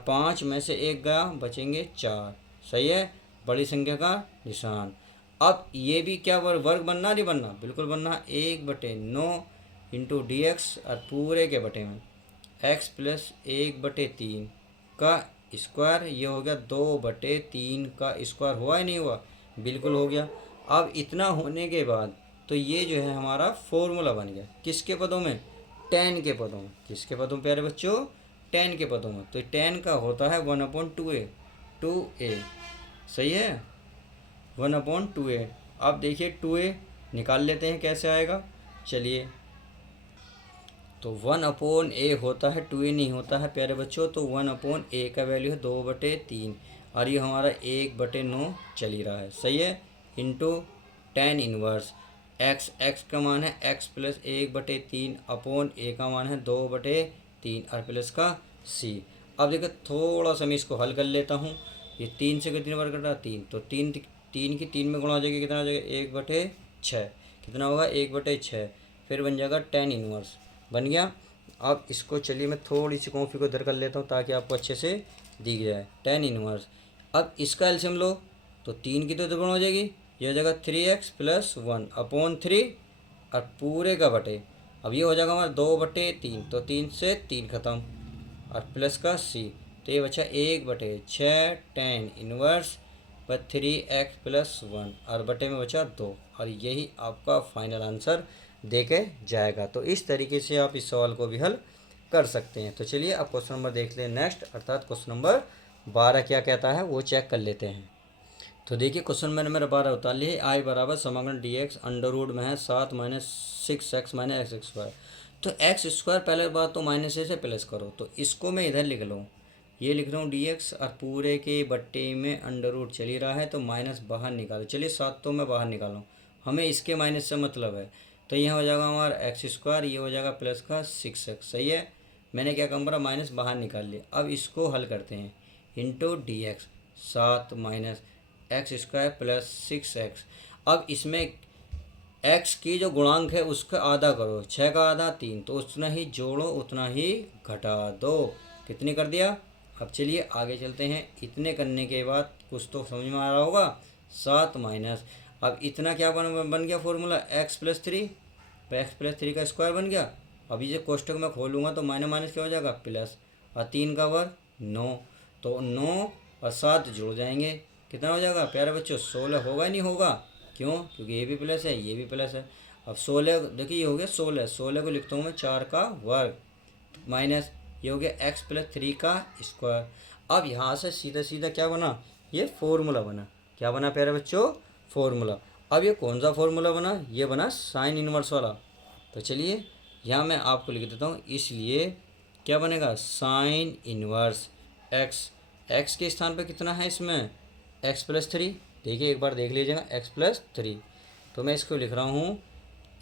5 में से 1 गया, बचेंगे 4, सही है, बड़ी संख्या का निशान। अब ये भी क्या वर्ग बनना नहीं बनना, बिल्कुल बनना, 1/9 इंटू dx और पूरे के बटे में x + 1/3 का स्क्वायर, ये हो गया 2/3 का स्क्वायर। हुआ ही नहीं हुआ, बिल्कुल हो गया। अब इतना होने के बाद तो ये जो है हमारा फॉर्मूला बन गया, किसके पदों में, tan के पदों में। किसके पदों में प्यारे बच्चों, tan के पदों में। तो tan का होता है 1/2a, 2a, सही है, 1/2a। अब देखिए 2a निकाल लेते हैं कैसे आएगा। चलिए, तो 1/a होता है, 2a नहीं होता है प्यारे बच्चों। तो 1/a का वैल्यू है 2/3, और ये हमारा 1/9 चल ही रहा है, सही है, इंटू tan इनवर्स x का मान है x + 1/3 अपॉन a का मान है 2/3 और प्लस का c। अब देखो थोड़ा सा मैं इसको हल कर लेता हूँ। ये 3 से कितनी बार कटा, 3, तो 3 की 3 में गुणा हो जाएगा, कितना हो जाएगा 1/6, कितना होगा 1/6, फिर बन जाएगा tan इनवर्स, बन गया। अब इसको चलिए मैं थोड़ी सी कॉपी को इधर कर लेता हूँ ताकि आपको अच्छे से दिख जाए, tan इनवर्स। अब इसका एलसीएम लो, तो 3 की तो दुगुना हो जाएगी, ये हो जाएगा 3x + 1/3 और पूरे का बटे। अब ये हो जाएगा हमारा 2/3, तो 3 से 3 खत्म और प्लस का c, तो ये बचा 1/6 tan इनवर्स पर 3x + 1 और बटे में बचा 2, और यही आपका फाइनल आंसर देके जाएगा। तो इस तरीके से आप इस सवाल को भी हल कर सकते हैं। तो चलिए अब क्वेश्चन नंबर देख लें नेक्स्ट, अर्थात क्वेश्चन नंबर 12 क्या कहता है वो चेक कर लेते हैं। तो देखिए क्वेश्चन मैंने मेरा 12 उतार लिया है। i बराबर समाकलन dx अंडर रूट में है 7 - 6x - x²। तो x² पहले बात तो -a से प्लस करो, तो इसको मैं इधर लिख लूँ, ये लिख रहा हूँ dx और पूरे के बट्टे में अंडर रूट चल ही रहा है, तो माइनस बाहर निकालो। चलिए 7 तो मैं बाहर निकालूँ, हमें इसके माइनस से मतलब है। तो यहाँ हो जाएगा हमारा x², ये हो जाएगा प्लस का 6x, सही है। मैंने क्या काम करा, माइनस बाहर निकाल लिया। अब इसको हल करते हैं, इंटू dx 7 - x² + 6x। अब इसमें एक्स की जो गुणांक है उसका आधा करो, 6 का आधा 3, तो उतना ही जोड़ो उतना ही घटा दो। कितनी कर दिया। अब चलिए आगे चलते हैं। इतने करने के बाद कुछ तो समझ में आ रहा होगा। 7 माइनस, अब इतना क्या बन गया फॉर्मूला, x+3, x+3 का स्क्वायर बन गया। अब ये कोष्टक में खोलूँगा तो माइनस माइनस क्या हो जाएगा प्लस, और 3 का वर्ग 9, तो 9 और 7 जुड़ जाएंगे, कितना हो जाएगा प्यारे बच्चों 16 होगा ही नहीं होगा। क्यों, क्योंकि ये भी प्लस है ये भी प्लस है। अब 16 देखिए ये हो गया 16 को लिखता हूँ मैं 4 का वर्ग माइनस ये हो गया x+3 का स्क्वायर। अब यहाँ से सीधा सीधा क्या बना, ये फॉर्मूला बना। क्या बना प्यारे बच्चों, फॉर्मूला। अब ये कौन सा फॉर्मूला बना, ये बना साइन इनवर्स वाला। तो चलिए यहाँ मैं आपको लिख देता हूँ, इसलिए क्या बनेगा साइन इनवर्स एक्स के स्थान पे कितना है इसमें x+3। देखिए एक बार देख लीजिएगा x+3, तो मैं इसको लिख रहा हूँ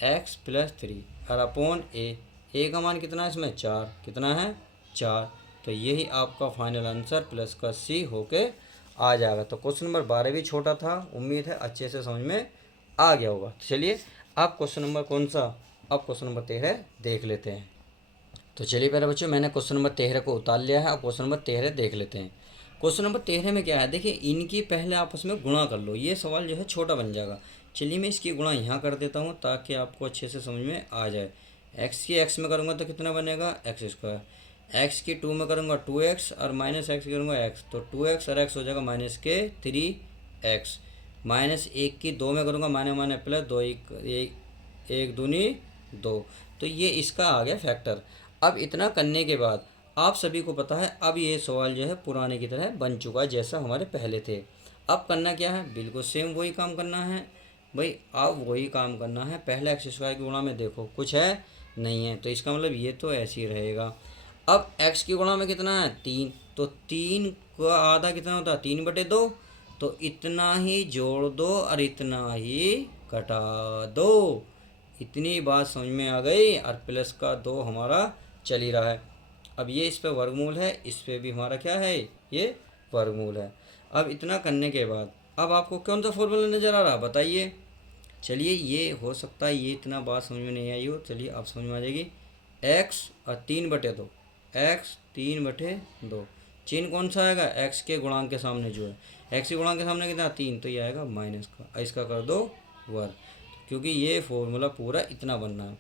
x+3 और अपॉन ए का मान कितना है इसमें 4, कितना है 4। तो यही आपका फाइनल आंसर प्लस का सी होके आ जाएगा। तो क्वेश्चन नंबर 12 भी छोटा था, उम्मीद है अच्छे से समझ में आ गया होगा। चलिए अब क्वेश्चन नंबर कौन सा, अब क्वेश्चन नंबर 13 देख लेते हैं। तो चलिए प्यारे बच्चों मैंने क्वेश्चन नंबर 13 को उतार लिया है। अब क्वेश्चन नंबर 13 देख लेते हैं। क्वेश्चन नंबर 13 में क्या है, देखिए इनकी पहले आपस में गुणा कर लो, ये सवाल जो है छोटा बन जाएगा। चलिए मैं इसकी गुणा यहाँ कर देता हूँ ताकि आपको अच्छे से समझ में आ जाए। एक्स की एक्स में करूँगा तो कितना बनेगा x², एक्स की 2 में करूँगा 2x और माइनस एक्स करूँगा x, तो 2x और x हो जाएगा माइनस के 3x, माइनस 1 की 2 में करूँगा माइनस माइनस प्लस 2 एक दूनी 2, तो ये इसका आ गया फैक्टर। अब इतना करने के बाद आप सभी को पता है अब ये सवाल जो है पुराने की तरह बन चुका है जैसा हमारे पहले थे। अब करना क्या है, बिल्कुल सेम वही काम करना है भाई, अब वही काम करना है। पहले x² की गुणा में देखो कुछ है नहीं है, तो इसका मतलब ये तो ऐसे ही रहेगा। अब x की गुणा में कितना है 3, तो 3 का आधा कितना होता है 3/2, तो इतना ही जोड़ दो और इतना ही घटा दो। इतनी बात समझ में आ गई, और प्लस का 2 हमारा चल ही रहा है। अब ये इस पे वर्गमूल है, इस पे भी हमारा क्या है ये वर्गमूल है। अब इतना करने के बाद अब आपको कौन सा फॉर्मूला नज़र आ रहा बताइए। चलिए ये हो सकता है ये इतना बात समझ में नहीं आई हो, चलिए आप समझ में आ जाएगी। x और 3/2, x 3/2, चिन्ह कौन सा आएगा x के गुणांक के सामने जो है, x के गुणांक के सामने कितना 3, तो ये आएगा माइनस का, इसका कर दो वर्ग, क्योंकि ये फॉर्मूला पूरा इतना बनना है।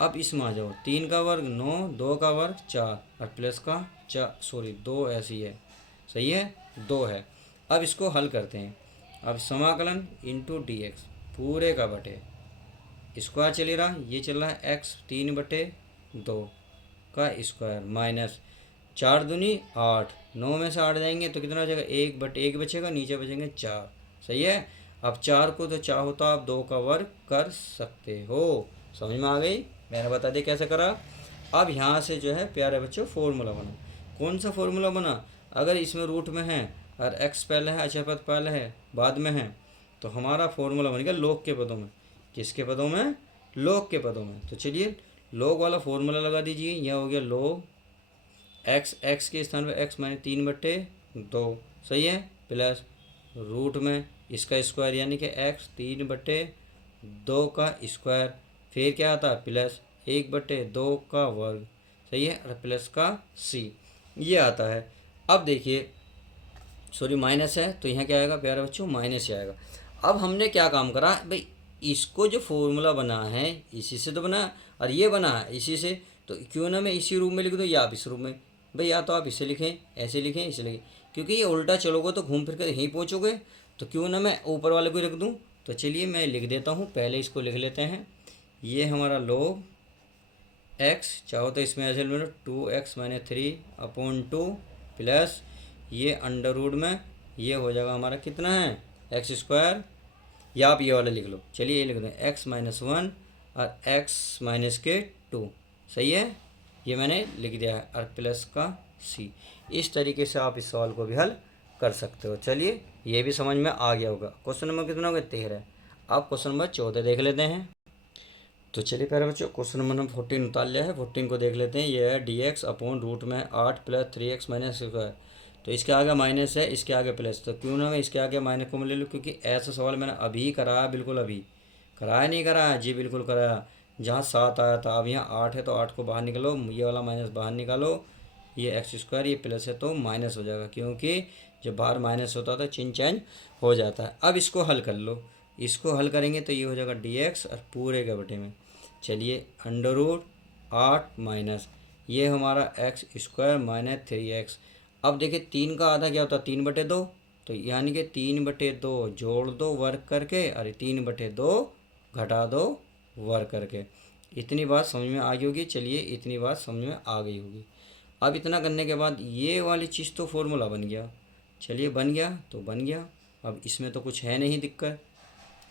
अब इसमें आ जाओ, 3 का वर्ग 9, 2 का वर्ग 4 और प्लस का 2 ऐसी है, सही है 2 है। अब इसको हल करते हैं। अब समाकलन इंटू dx पूरे का बटे स्क्वायर चल रहा, ये चल रहा है x 3/2 का स्क्वायर माइनस 4 दूनी 8, 9 में से 8 जाएंगे तो कितना हो जाएगा 1/1 बचेगा, नीचे बचेंगे 4, सही है। अब 4 को तो चाहो तो आप 2 का वर्ग कर सकते हो। समझ में आ गई, मैंने बता दी कैसे करा। अब यहाँ से जो है प्यारे बच्चों फॉर्मूला बना। कौन सा फॉर्मूला बना, अगर इसमें रूट में है और x पहले है अचर पद पहले है बाद में है, तो हमारा फॉर्मूला बन गया लॉग के पदों में। किसके पदों में, लॉग के पदों में। तो चलिए लॉग वाला फॉर्मूला लगा दीजिए, यह हो गया लॉग x के स्थान पर x माइनस 3/2, सही है, प्लस रूट में इसका स्क्वायर यानी कि x 3/2 का स्क्वायर, फिर क्या आता है प्लस 1/2 का वर्ग, सही है, और प्लस का c ये आता है। अब देखिए सॉरी माइनस है तो यहाँ क्या आएगा प्यारे बच्चों माइनस ही आएगा। अब हमने क्या काम करा भाई, इसको जो फॉर्मूला बना है इसी से तो बना और ये बना है इसी से, तो क्यों ना मैं इसी रूप में लिख दूँ या आप इस रूप में, भाई या तो आप इसे लिखें ऐसे लिखें इसे लिखें, क्योंकि ये उल्टा चलोगे तो घूम फिर कर यहीं पहुँचोगे, तो क्यों ना मैं ऊपर वाले को रख दूँ। तो चलिए मैं लिख देता हूँ, पहले इसको लिख लेते हैं। ये हमारा log x चाहो तो इसमें ऐसे लो 2x माइनस 3/2 प्लस ये अंडर रूट में ये हो जाएगा हमारा कितना है x², या आप ये वाला लिख लो, चलिए ये लिख दें x-1 और x-2, सही है, ये मैंने लिख दिया है, और प्लस का c। इस तरीके से आप इस सवाल को भी हल कर सकते हो। चलिए ये भी समझ में आ गया होगा। क्वेश्चन नंबर कितना हो गया 13। आप क्वेश्चन नंबर 14 देख लेते हैं। तो चलिए प्यारे बच्चों क्वेश्चन नंबर 14 उतार लिया है, 14 को देख लेते हैं। ये है dx अपॉन रूट में 8 प्लस 3x माइनस स्क्वायर, तो इसके आगे माइनस है इसके आगे प्लस, तो क्यों ना मैं इसके आगे माइनस को ले लूँ, क्योंकि ऐसा सवाल मैंने अभी कराया, बिल्कुल अभी कराया नहीं कराया? जी बिल्कुल कराया। जहाँ 7 आया था, अब यहाँ 8 है तो 8 को बाहर निकालो, ये वाला माइनस बाहर निकालो, ये एक्स स्क्वायर, ये प्लस है तो माइनस हो जाएगा, क्योंकि जब बाहर माइनस होता था चिन्ह चेंज हो जाता है। अब इसको हल कर लो, इसको हल करेंगे तो ये हो जाएगा डी एक्स और पूरे के बटे में, चलिए अंडर रूट 8 माइनस ये हमारा एक्स स्क्वायर माइनस 3x। अब देखिए 3 का आधा क्या होता है? 3/2, तो यानी कि 3/2 जोड़ दो वर्ग करके, अरे 3/2 घटा दो वर्ग करके। इतनी बात समझ में आ गई होगी, चलिए इतनी बात समझ में आ गई होगी। अब इतना करने के बाद ये वाली चीज़ तो फॉर्मूला बन गया, चलिए बन गया तो बन गया, अब इसमें तो कुछ है नहीं दिक्कत।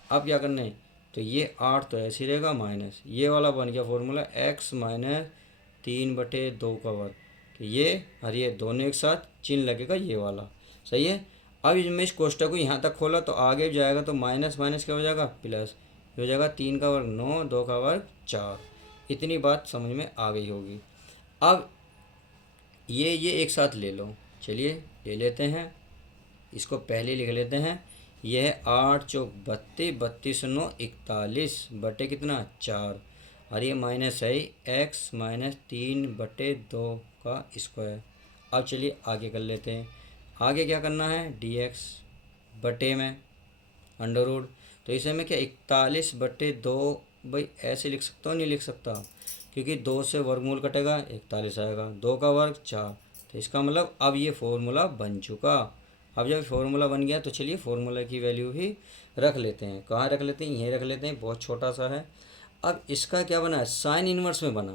अब क्या करना है? तो ये 8 तो ऐसे ही रहेगा माइनस ये वाला बन गया फॉर्मूला x माइनस 3/2 का वर्ग, कि ये और ये दोनों एक साथ चिन्ह लगेगा ये वाला, सही है। अब इसमें इस कोष्टक को यहाँ तक खोला तो आगे जाएगा तो माइनस माइनस क्या हो जाएगा? प्लस, ये हो जाएगा 3 का वर्ग 9, 2 का वर्ग 4। इतनी बात समझ में आ गई होगी। अब ये एक साथ ले लो, चलिए ले लेते हैं, इसको पहले लिख लेते हैं। यह है 8 चौक 32, 32 9 41 बटे कितना? 4, और ये माइनस है x माइनस 3/2 का स्क्वायर। अब चलिए आगे कर लेते हैं। आगे क्या करना है? dx बटे में अंडर रूट, तो इसे मैं क्या 41/2 भाई ऐसे लिख सकता हूँ? नहीं लिख सकता, क्योंकि 2 से वर्गमूल कटेगा 41 आएगा, 2 का वर्ग 4, तो इसका मतलब अब ये फॉर्मूला बन चुका। अब जब फार्मूला बन गया तो चलिए फार्मूला की वैल्यू भी रख लेते हैं। कहाँ रख लेते हैं? यहीं रख लेते हैं, बहुत छोटा सा है। अब इसका क्या बना है? साइन इन्वर्स में बना।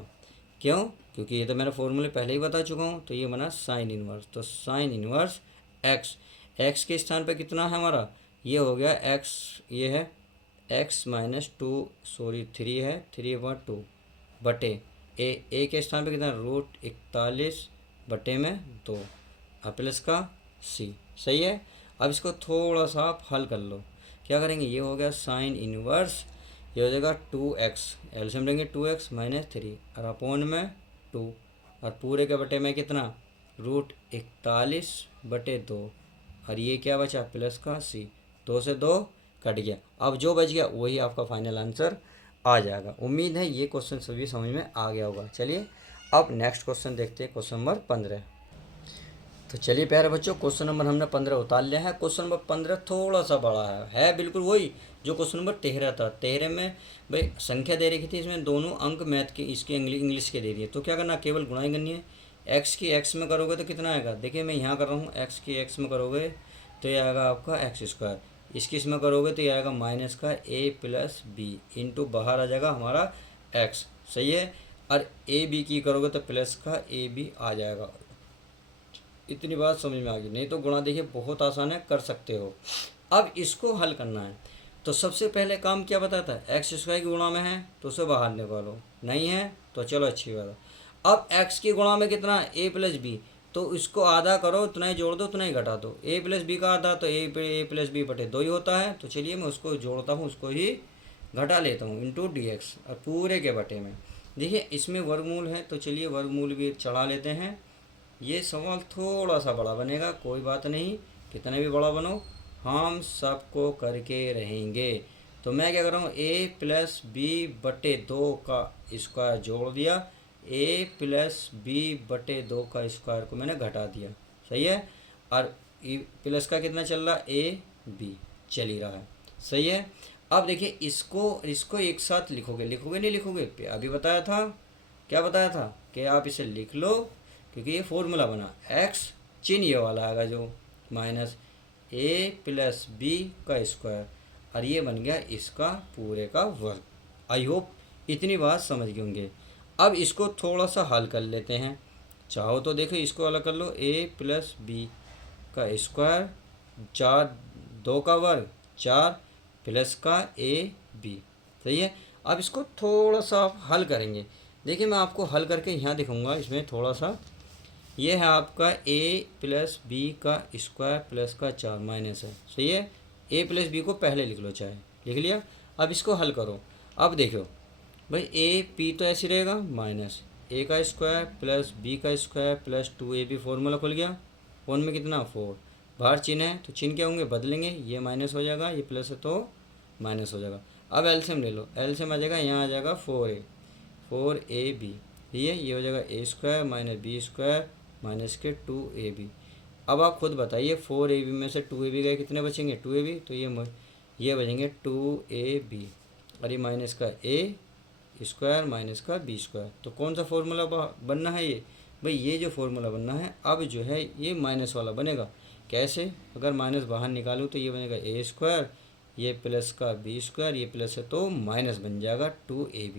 क्यों? क्योंकि ये तो मैंने फॉर्मूले पहले ही बता चुका हूँ, तो ये बना साइन इन्वर्स। तो साइन इन्वर्स एक्स, एक्स के स्थान पर कितना है हमारा? ये हो गया एक्स, ये है एक्स माइनस 2 सॉरी 3 है 3/2 बटे ए के स्थान पर कितना? रूट 41 बटे में 2 और प्लस का सी, सही है। अब इसको थोड़ा सा आप हल कर लो। क्या करेंगे? ये हो गया साइन इनवर्स, ये हो जाएगा 2x, एल्शियम लेंगे 2x माइनस 3 और अपोन में 2 और पूरे के बटे में कितना? रूट 41/2 और ये क्या बचा? प्लस का सी, 2 से 2 कट गया। अब जो बच गया वही आपका फाइनल आंसर आ जाएगा। उम्मीद है ये क्वेश्चन सभी समझ में आ गया होगा। चलिए अब नेक्स्ट क्वेश्चन देखते हैं, क्वेश्चन नंबर 15। तो चलिए प्यारे बच्चों, क्वेश्चन नंबर हमने 15 उतार लिया है। क्वेश्चन नंबर 15 थोड़ा सा बड़ा है बिल्कुल वही जो क्वेश्चन नंबर 13 था। 13 में भाई संख्या दे रखी थी, इसमें दोनों अंक मैथ के इसके इंग्लिश के दे दिए, तो क्या करना? केवल गुणाई करनी है। एक्स की एक्स में करोगे तो कितना आएगा? देखिए मैं यहाँ कर रहा हूँ, एक्स की एक्स में करोगे तो ये आएगा आपका एक्स स्क्वायर, इसकी इसमें करोगे तो ये आएगा माइनस का ए प्लस बी इंटू बाहर आ जाएगा हमारा एक्स, सही है। और ए बी की करोगे तो प्लस का ए बी आ जाएगा। इतनी बात समझ में आ गई? नहीं तो गुणा देखिए बहुत आसान है, कर सकते हो। अब इसको हल करना है तो सबसे पहले काम क्या बताता है? एक्स स्क्वायर की गुणा में है तो उसे बाहर निकालो, नहीं है तो चलो अच्छी बात है। अब एक्स की गुणा में कितना? ए प्लस बी, तो इसको आधा करो, उतना ही जोड़ दो उतना ही घटा दो। ए प्लस बी का आधा तो ए प्लस बी बटे 2 ही होता है, तो चलिए मैं उसको जोड़ता हूँ, उसको ही घटा लेता हूँ इंटू डी एक्स और पूरे के बटे में। देखिए इसमें वर्गमूल है तो चलिए वर्गमूल भी चढ़ा लेते हैं। ये सवाल थोड़ा सा बड़ा बनेगा, कोई बात नहीं, कितना भी बड़ा बनो हम सबको करके रहेंगे। तो मैं क्या कर रहा हूँ? ए प्लस बी बटे 2 का स्क्वायर जोड़ दिया, ए प्लस बी बटे 2 का स्क्वायर को मैंने घटा दिया, सही है। और प्लस का कितना चल रहा? ए बी चल ही रहा है, सही है। अब देखिए इसको इसको एक साथ लिखोगे, लिखोगे नहीं लिखोगे? अभी बताया था, क्या बताया था कि आप इसे लिख लो, क्योंकि ये फॉर्मूला बना एक्स चिन्ह ये वाला आएगा जो माइनस ए प्लस बी का स्क्वायर और ये बन गया इसका पूरे का वर्ग। आई होप इतनी बात समझ गए होंगे। अब इसको थोड़ा सा हल कर लेते हैं। चाहो तो देखो इसको अलग कर लो, ए प्लस बी का स्क्वायर 4 2 का वर्ग 4 प्लस का ए बी, सही है। अब इसको थोड़ा सा आप हल करेंगे। देखिए मैं आपको हल करके यहाँ दिखाऊंगा, इसमें थोड़ा सा ये है आपका ए प्लस बी का स्क्वायर प्लस का 4 माइनस है, सही है। ए प्लस बी को पहले लिख लो, चाहे लिख लिया। अब इसको हल करो। अब देखो भाई ए पी तो ऐसे रहेगा माइनस ए का स्क्वायर प्लस बी का स्क्वायर प्लस 2ab फॉर्मूला खुल गया। वन में कितना? 4, बाहर चिन्ह है तो चिन्ह क्या होंगे? बदलेंगे, ये माइनस हो जाएगा, ये प्लस है तो माइनस हो जाएगा। अब एलसीएम ले लो, एलसीएम आ जाएगा, यहाँ आ जाएगा 4ab, ठीक है, ये हो जाएगा a² माइनस b² माइनस के 2ab। अब आप खुद बताइए 4ab में से 2ab गए, कितने बचेंगे 2ab, तो ये बचेंगे 2ab, और ये माइनस का a² माइनस का b²। तो कौन सा फॉर्मूला बनना है ये भाई, ये जो फॉर्मूला बनना है अब जो है ये माइनस वाला बनेगा। कैसे, अगर माइनस बाहर निकालूँ तो ये बनेगा a², ये प्लस का b², ये प्लस है तो माइनस बन जाएगा 2ab,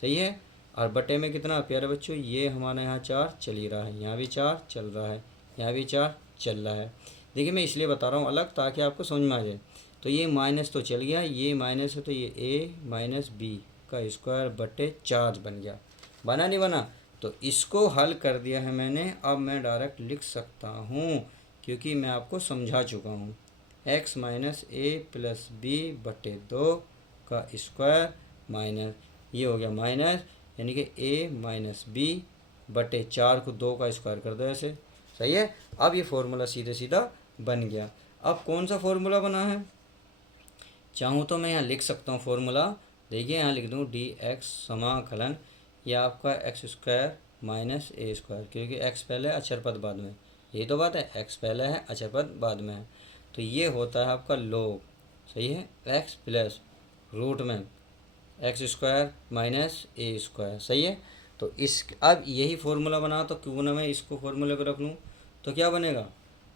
सही है। और बटे में कितना प्यारे बच्चों, ये हमारा यहाँ 4 चल ही रहा है, यहाँ भी 4 चल रहा है, यहाँ भी 4 चल रहा है। देखिए मैं इसलिए बता रहा हूँ अलग ताकि आपको समझ में आ जाए। तो ये माइनस तो चल गया, ये माइनस है तो ये a माइनस बी का स्क्वायर बटे 4 बन गया, बना नहीं बना। तो इसको हल कर दिया है मैंने, अब मैं डायरेक्ट लिख सकता हूँ क्योंकि मैं आपको समझा चुका हूँ। x minus a plus b बटे 2 का स्क्वायर माइनस, ये हो गया माइनस, यानी कि a माइनस बी बटे 4 को 2 का स्क्वायर कर दो ऐसे, सही है। अब ये फॉर्मूला सीधे सीधा बन गया। अब कौन सा फॉर्मूला बना है, चाहूँ तो मैं यहाँ लिख सकता हूँ फॉर्मूला। देखिए यहाँ लिख दूँ dx समाकलन, यह आपका x² माइनस a², क्योंकि x पहले अचर पद बाद में, यही तो बात है, x पहले है अचर पद बाद में है। तो ये होता है आपका log, सही है, x प्लस रूट में x² माइनस a², सही है। तो इस अब यही फार्मूला बना, तो क्यों ना मैं इसको फार्मूले को रख लूँ, तो क्या बनेगा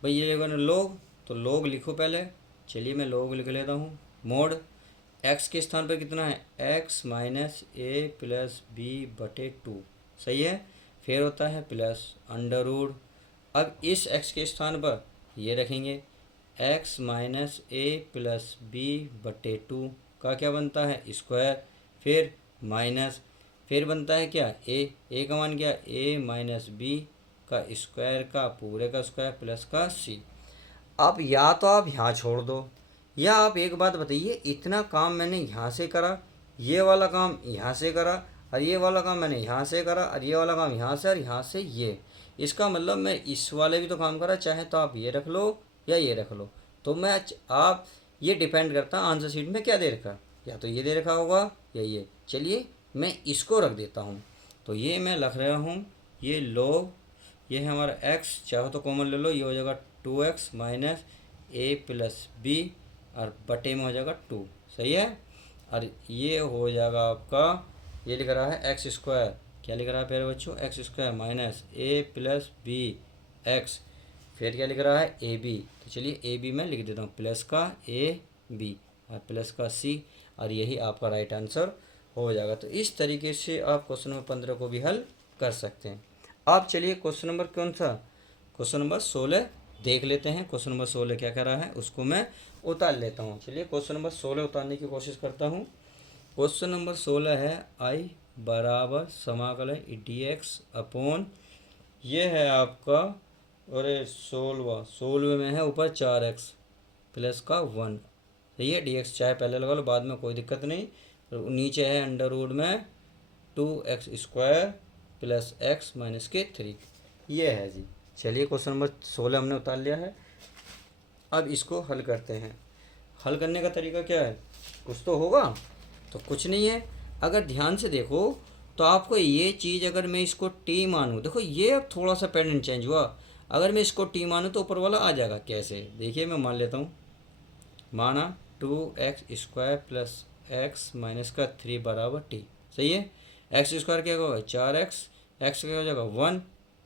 भाई, ये लेगा ना log, तो log लिखो पहले, चलिए मैं log लिख लेता हूँ। मोड x के स्थान पर कितना है, x minus a plus b बटे 2, सही है। फिर होता है प्लस अंडर रूट, अब इस x के स्थान पर ये रखेंगे, x minus a plus b बटे 2 का क्या बनता है स्क्वायर, फिर माइनस, फिर बनता है क्या a का मान क्या, a माइनस बी का स्क्वायर का पूरे का स्क्वायर प्लस का c। अब या तो आप यहाँ छोड़ दो, या आप एक बात बताइए, इतना काम मैंने यहाँ से करा, ये वाला काम यहाँ से करा, और ये वाला काम मैंने यहाँ से करा, और ये वाला काम यहाँ से, और यहाँ से ये, इसका मतलब मैं इस वाले भी तो काम करा, चाहे तो आप ये रख लो या ये रख लो। तो मैं आप ये डिपेंड करता है आंसर शीट में क्या दे रखा, या तो ये दे रखा होगा या ये। चलिए मैं इसको रख देता हूँ, तो ये मैं लिख रहा हूँ, ये log, ये है हमारा x, चाहो तो कॉमन ले लो, ये हो जाएगा 2x minus a plus B और बटे में हो जाएगा 2, सही है। और ये हो जाएगा आपका, ये लिख रहा है x², क्या लिख रहा है प्यारे बच्चों, x² minus a plus b x, फिर क्या लिख रहा है ए बी, तो चलिए ए बी में लिख देता हूँ, प्लस का ए बी और प्लस का सी, और यही आपका राइट आंसर हो जाएगा। तो इस तरीके से आप क्वेश्चन नंबर 15 को भी हल कर सकते हैं। आप चलिए क्वेश्चन नंबर कौन सा, क्वेश्चन नंबर 16 देख लेते हैं। क्वेश्चन नंबर 16 क्या कर रहा है उसको मैं उतार लेता हूँ। चलिए क्वेश्चन नंबर 16 उतारने की कोशिश करता हूँ। क्वेश्चन नंबर 16 है i बराबर समाकलन dx अपॉन, ये है आपका, अरे 16 में है ऊपर 4x प्लस का 1, सही है। dx चाहे पहले लगा लो बाद में कोई दिक्कत नहीं, तो नीचे है अंडर रूट में 2x² प्लस x माइनस के 3, ये है जी। चलिए क्वेश्चन नंबर 16 हमने उतार लिया है। अब इसको हल करते हैं। हल करने का तरीका क्या है, कुछ तो होगा, तो कुछ नहीं है। अगर ध्यान से देखो तो आपको ये चीज़, अगर मैं इसको t मानूँ, देखो ये अब थोड़ा सा पैटर्न चेंज हुआ, अगर मैं इसको t मानूँ तो ऊपर वाला आ जाएगा कैसे, देखिए मैं मान लेता हूँ, माना 2x² प्लस x माइनस का 3 बराबर t, सही है। x² क्या होगा 4x, x क्या हो जाएगा 1,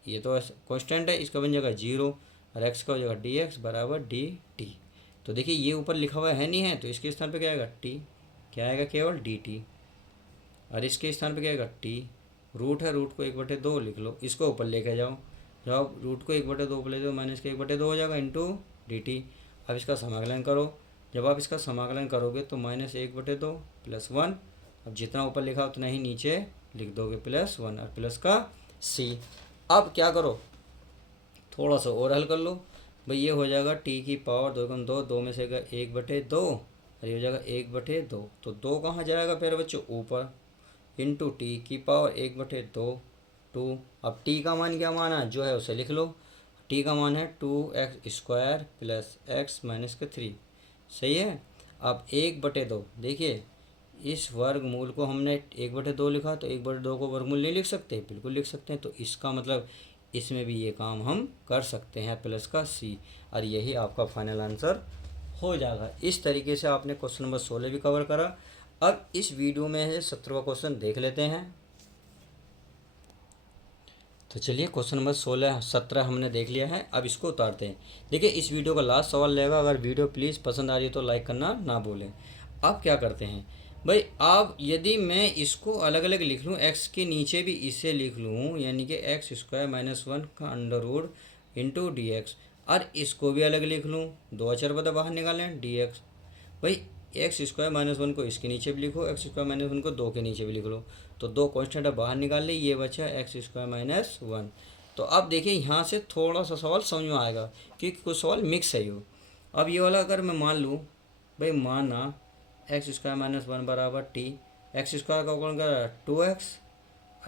ये तो कांस्टेंट है, इसका बन जाएगा 0, और x का हो जाएगा dx बराबर dt। तो देखिए ये ऊपर लिखा हुआ है नहीं है, तो इसके स्थान पे क्या आएगा t, क्या आएगा केवल dt, और इसके स्थान पे क्या आएगा t, रूट है, रूट को 1/2 लिख लो, इसको ऊपर लेके जाओ, जब आप रूट को 1/2 पर ले जाओ माइनस के 1/2 हो जाएगा इंटू dt। अब इसका समाकलन करो, जब आप इसका समाकलन करोगे तो माइनस 1/2 प्लस 1, अब जितना ऊपर लिखा उतना ही नीचे लिख दोगे प्लस 1 और प्लस का c। अब क्या करो, थोड़ा सा और हल कर लो भाई, ये हो जाएगा t की पावर 2 2 में से 1/2 और ये हो जाएगा 1/2, तो 2 कहाँ जाएगा प्यारे बच्चों ऊपर, इंटू टी की पावर 1/2 2। अब t का मान क्या माना जो है उसे लिख लो, t का मान है 2x² प्लस x माइनस का 3, सही है। अब 1/2 देखिए इस वर्गमूल को हमने 1/2 लिखा, तो 1/2 को वर्गमूल नहीं लिख सकते, बिल्कुल लिख सकते हैं। तो इसका मतलब इसमें भी ये काम हम कर सकते हैं, प्लस का सी, और यही आपका फाइनल आंसर हो जाएगा। इस तरीके से आपने क्वेश्चन नंबर 16 भी कवर करा। अब इस वीडियो में है 17वां क्वेश्चन देख लेते हैं। तो चलिए क्वेश्चन नंबर 17 हमने देख लिया है, अब इसको उतारते हैं। देखिए इस वीडियो का लास्ट सवाल रहेगा, अगर वीडियो प्लीज़ पसंद आ रही है तो लाइक करना ना भूलें। अब क्या करते हैं भाई, अब यदि मैं इसको अलग अलग लिख लूँ, एक्स के नीचे भी इसे लिख लूँ, यानी कि x² - 1 का under root into d x, और इसको भी अलग लिख लूँ, दो अचर पद बाहर निकालें डी एक्स। भाई x² - 1 को इसके नीचे भी लिखो, x² - 1 को 2 के नीचे भी लिख लो, तो दो कॉन्स्टेंट बाहर निकाल ली, ये बचा x² - 1। तो अब देखिए यहाँ से थोड़ा सा सवाल समझ में आएगा, क्योंकि कुछ सवाल मिक्स है यो। अब ये वाला अगर मैं मान लूँ, भाई माना x² - 1 बराबर टी, x² का कौन का 2x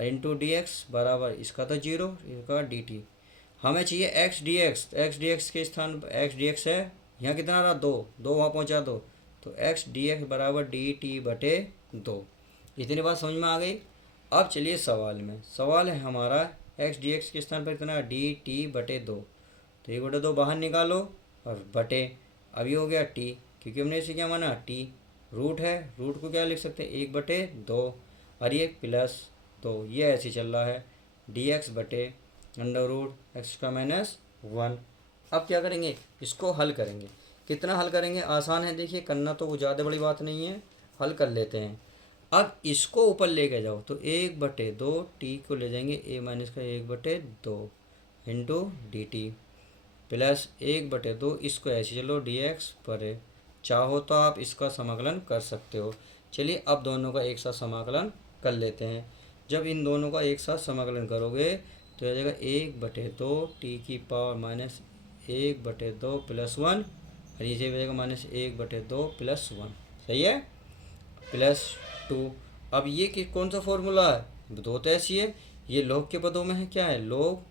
इंटू डी एक्स बराबर इसका तो 0, इसका डी टी। हमें चाहिए एक्स डी एक्स के स्थान पर एक्स डी एक्स है, यहाँ कितना रहा 2, 2 वहाँ पहुँचा दो, तो एक्स डी एक्स बराबर डी टी बटे 2। इतनी बात समझ में आ गई। अब चलिए सवाल में, सवाल है हमारा एक्स डी एक्स के स्थान पर कितना डी टी बटे 2, तो 1/2 बाहर निकालो और बटे, अभी हो गया टी, क्योंकि हमने इसे क्या माना टी, रूट है, रूट को क्या लिख सकते हैं 1/2, और ये प्लस 2, ये ऐसे चल रहा है डी एक्स बटे अंडर रूट x²-1। अब क्या करेंगे, इसको हल करेंगे। कितना हल करेंगे, आसान है, देखिए करना तो वो ज़्यादा बड़ी बात नहीं है, हल कर लेते हैं। अब इसको ऊपर लेके जाओ, तो 1/2 टी को ले जाएंगे a माइनस का 1/2 इंटू डी टी, प्लस 1/2 इसको ऐसे चलो डी एक्स पर, चाहो तो आप इसका समाकलन कर सकते हो। चलिए अब दोनों का एक साथ समाकलन कर लेते हैं। जब इन दोनों का एक साथ समाकलन करोगे तो आ जाएगा 1/2 टी की पावर माइनस 1/2 प्लस 1, और ये जाएगा माइनस 1/2 प्लस 1, सही है, प्लस 2। अब ये कि कौन सा फॉर्मूला है, दो तो ऐसी है, ये लॉग के पदों में है, क्या है log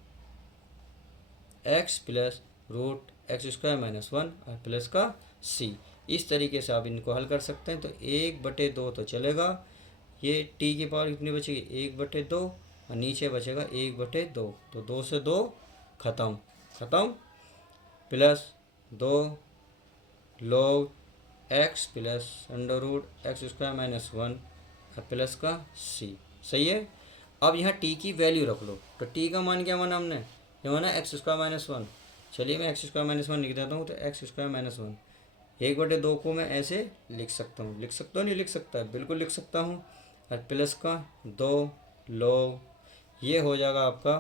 x plus root x²-1 और प्लस का सी। इस तरीके से आप इनको हल कर सकते हैं। तो 1/2 तो चलेगा, ये टी की पावर कितनी बचेगी 1/2, और नीचे बचेगा 1/2, तो 2 से 2 खत्म, plus 2 log x plus under root x²-1 और प्लस का सी, सही है। अब यहाँ t की वैल्यू रख लो, तो t का मान क्या माना हमने, ये माना x²-1। चलिए मैं x²-1 लिख देता हूँ, तो x²-1 1/2 को मैं ऐसे लिख सकता हूँ, नहीं लिख सकता, बिल्कुल लिख सकता हूँ, और प्लस का 2 log, ये हो जाएगा आपका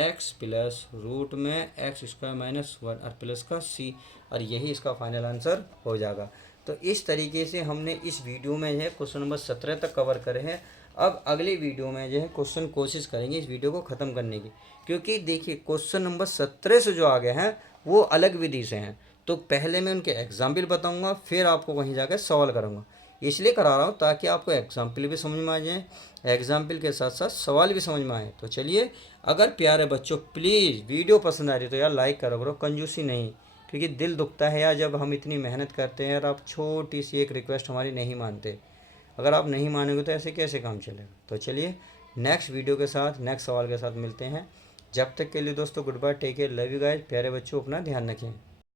x प्लस रूट में x²-1 और प्लस का c, और यही इसका फाइनल आंसर हो जाएगा। तो इस तरीके से हमने इस वीडियो में जो है क्वेश्चन नंबर 17 तक कवर करे हैं। अब अगली वीडियो में जो है क्वेश्चन कोशिश करेंगे इस वीडियो को ख़त्म करने की, क्योंकि देखिए क्वेश्चन नंबर 17 से जो आगे हैं वो अलग विधि से हैं। तो पहले मैं उनके एग्जाम्पल बताऊँगा, फिर आपको वहीं जाकर सवाल करूँगा, इसलिए करा रहा हूँ ताकि आपको एग्जाम्पल भी समझ में आ जाए, एग्जाम्पल के साथ साथ सवाल भी समझ में आए। तो चलिए, अगर प्यारे बच्चों प्लीज़ वीडियो पसंद आ रही है तो यार लाइक करो करो, कंजूसी नहीं, क्योंकि दिल दुखता है यार जब हम इतनी मेहनत करते हैं और आप छोटी सी एक रिक्वेस्ट हमारी नहीं मानते। अगर आप नहीं मानोगे तो ऐसे कैसे काम चलेगा। तो चलिए नेक्स्ट वीडियो के साथ, नेक्स्ट सवाल के साथ मिलते हैं। जब तक के लिए दोस्तों goodbye, take care, love you guys. प्यारे बच्चों अपना ध्यान रखें।